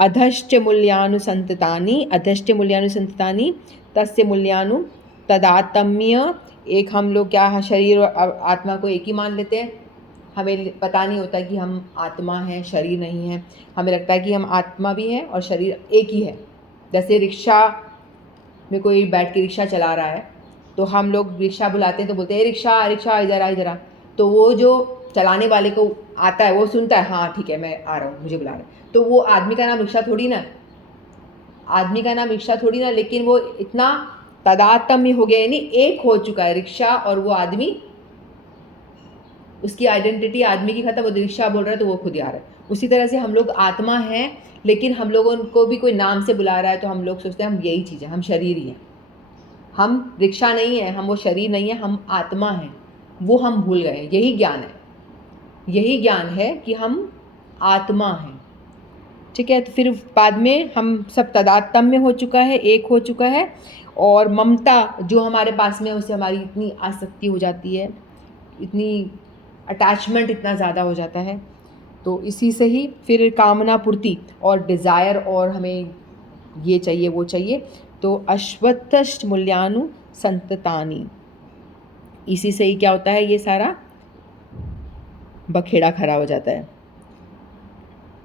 अधश्च मूल्यानुसंततानि, अधश्च मूल्यानुसंततानि, तस्य मूल्यानु तदात्म्य। एक हम लोग क्या है, शरीर और आत्मा को एक ही मान लेते हैं। हमें पता नहीं होता कि हम आत्मा हैं, शरीर नहीं है। हमें लगता है कि हम आत्मा भी हैं और शरीर एक ही है। जैसे रिक्शा में कोई बैठ के रिक्शा चला रहा है, तो हम लोग रिक्शा बुलाते हैं तो बोलते हैं रिक्शा रिक्शा इधर आ इधर आ। तो वो जो चलाने वाले को आता है वो सुनता है, हाँ ठीक है मैं आ रहा हूँ, मुझे बुला रहा है। तो वो आदमी का नाम रिक्शा थोड़ी ना, आदमी का नाम रिक्शा थोड़ी ना, लेकिन वो इतना तादात्म्य हो गया, यानी एक हो चुका है रिक्शा और वो आदमी। उसकी आइडेंटिटी आदमी की खत्म, वो रिक्शा बोल रहा है तो वो खुद ही आ रहा है। उसी तरह से हम लोग आत्मा हैं, लेकिन हम लोगों को भी कोई नाम से बुला रहा है तो हम लोग सोचते हैं हम यही चीज़ है, हम शरीर ही हैं। हम रिक्शा नहीं है, हम वो शरीर नहीं है, हम आत्मा हैं। वो हम भूल गए। यही ज्ञान है, यही ज्ञान है कि हम आत्मा हैं। ठीक है, तो फिर बाद में हम सब तादात्म्य हो चुका है, एक हो चुका है। और ममता जो हमारे पास में, उससे हमारी इतनी आसक्ति हो जाती है, इतनी अटैचमेंट इतना ज़्यादा हो जाता है। तो इसी से ही फिर कामना पूर्ति और डिज़ायर, और हमें ये चाहिए वो चाहिए। तो अश्वत्थश्च मूल्यानु संततानि, इसी से ही क्या होता है, ये सारा बखेड़ा खड़ा हो जाता है।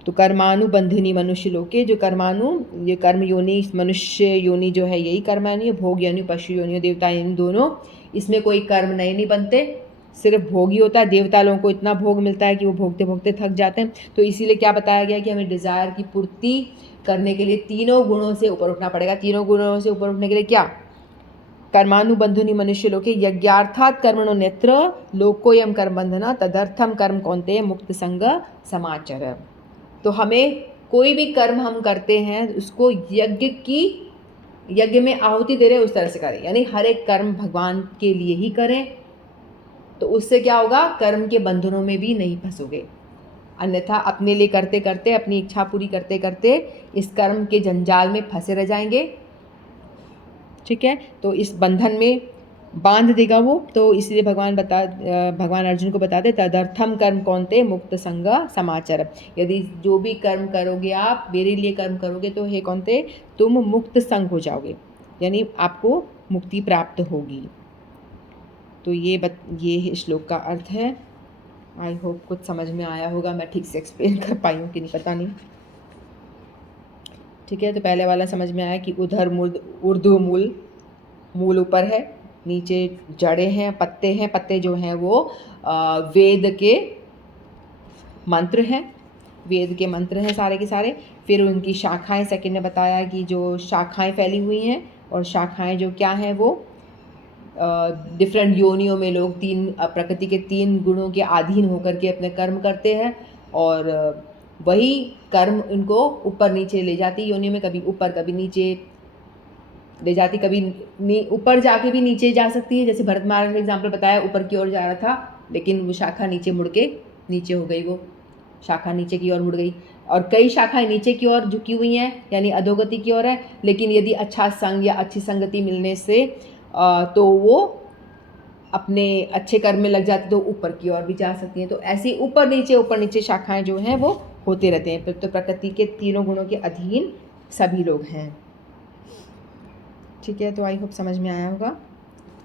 तो कर्मानुबंधिनी मनुष्य लोके, जो कर्मानु, ये कर्म योनि, मनुष्य योनि जो है यही कर्मानु है। भोग योनि, पशु योनि, देवता योनि, दोनों, इसमें कोई कर्म नहीं बनते, सिर्फ भोग ही होता है। देवता लोगों को इतना भोग मिलता है कि वो भोगते भोगते थक जाते हैं। तो इसीलिए क्या बताया गया कि हमें डिज़ायर की पूर्ति करने के लिए तीनों गुणों से ऊपर उठना पड़ेगा। तीनों गुणों से ऊपर उठने के लिए क्या, कर्मानुबंधुनि मनुष्य लोके यज्ञार्थात् कर्मणो नेत्र लोकोयम कर्म बंधना तदर्थम कर्म कौन्तेय मुक्त संग समाचर। तो हमें कोई भी कर्म हम करते हैं उसको यज्ञ में आहुति दे रहे उस तरह से करें, यानी हर एक कर्म भगवान के लिए ही करें। तो उससे क्या होगा, कर्म के बंधनों में भी नहीं फंसोगे। अन्यथा अपने लिए करते करते, अपनी इच्छा पूरी करते करते इस कर्म के जंजाल में फंसे रह जाएंगे। ठीक है, तो इस बंधन में बांध देगा वो। तो इसलिए भगवान अर्जुन को बताते तदर्थम कर्म कौन्तेय मुक्त संग समाचर। यदि जो भी कर्म करोगे आप, मेरे लिए कर्म करोगे, तो हे कौन्तेय तुम मुक्त संग हो जाओगे, यानी आपको मुक्ति प्राप्त होगी। तो ये श्लोक का अर्थ है। आई होप कुछ समझ में आया होगा, मैं ठीक से एक्सप्लेन कर पाई हूँ कि नहीं पता नहीं। ठीक है, तो पहले वाला समझ में आया कि उधर ऊर्ध्व मूल ऊपर है, नीचे जड़ें हैं, पत्ते जो हैं वो वेद के मंत्र हैं, वेद के मंत्र हैं सारे के सारे। फिर उनकी शाखाएं, सेकंड ने बताया कि जो शाखाएं फैली हुई हैं, और शाखाएं जो क्या हैं वो डिफरेंट योनियों में लोग प्रकृति के 3 गुणों के अधीन होकर के अपने कर्म करते हैं, और वही कर्म उनको ऊपर नीचे ले जाती योनि में, कभी ऊपर कभी नीचे ले जाती, कभी ऊपर जाके भी नीचे जा सकती है। जैसे भरत महाराज ने एग्जाम्पल बताया, ऊपर की ओर जा रहा था लेकिन वो शाखा नीचे मुड़ के नीचे हो गई, वो शाखा नीचे की ओर मुड़ गई। और कई शाखाएं नीचे की ओर झुकी हुई हैं, यानी अधोगति की ओर है। लेकिन यदि अच्छा संग या अच्छी संगति मिलने से तो वो अपने अच्छे कर्म में लग जाती, तो ऊपर की ओर भी जा सकती हैं। तो ऐसी ऊपर नीचे शाखाएं जो हैं वो होते रहते हैं। तो प्रकृति के 3 गुणों के अधीन सभी लोग हैं। ठीक है, तो आई होप समझ में आया होगा।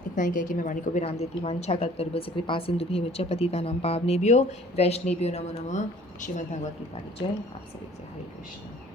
इतना ही कह के मैं वाणी को विराम देती हूँ। वांछा कल्पतरुभ्यश्च कृपा सिन्धुभ्यः एव च पतितानां पावनेभ्यो वैष्णवेभ्यो नमो नमः। श्रीमद् भगवत गीता की जय। आप सभी से हरे कृष्ण।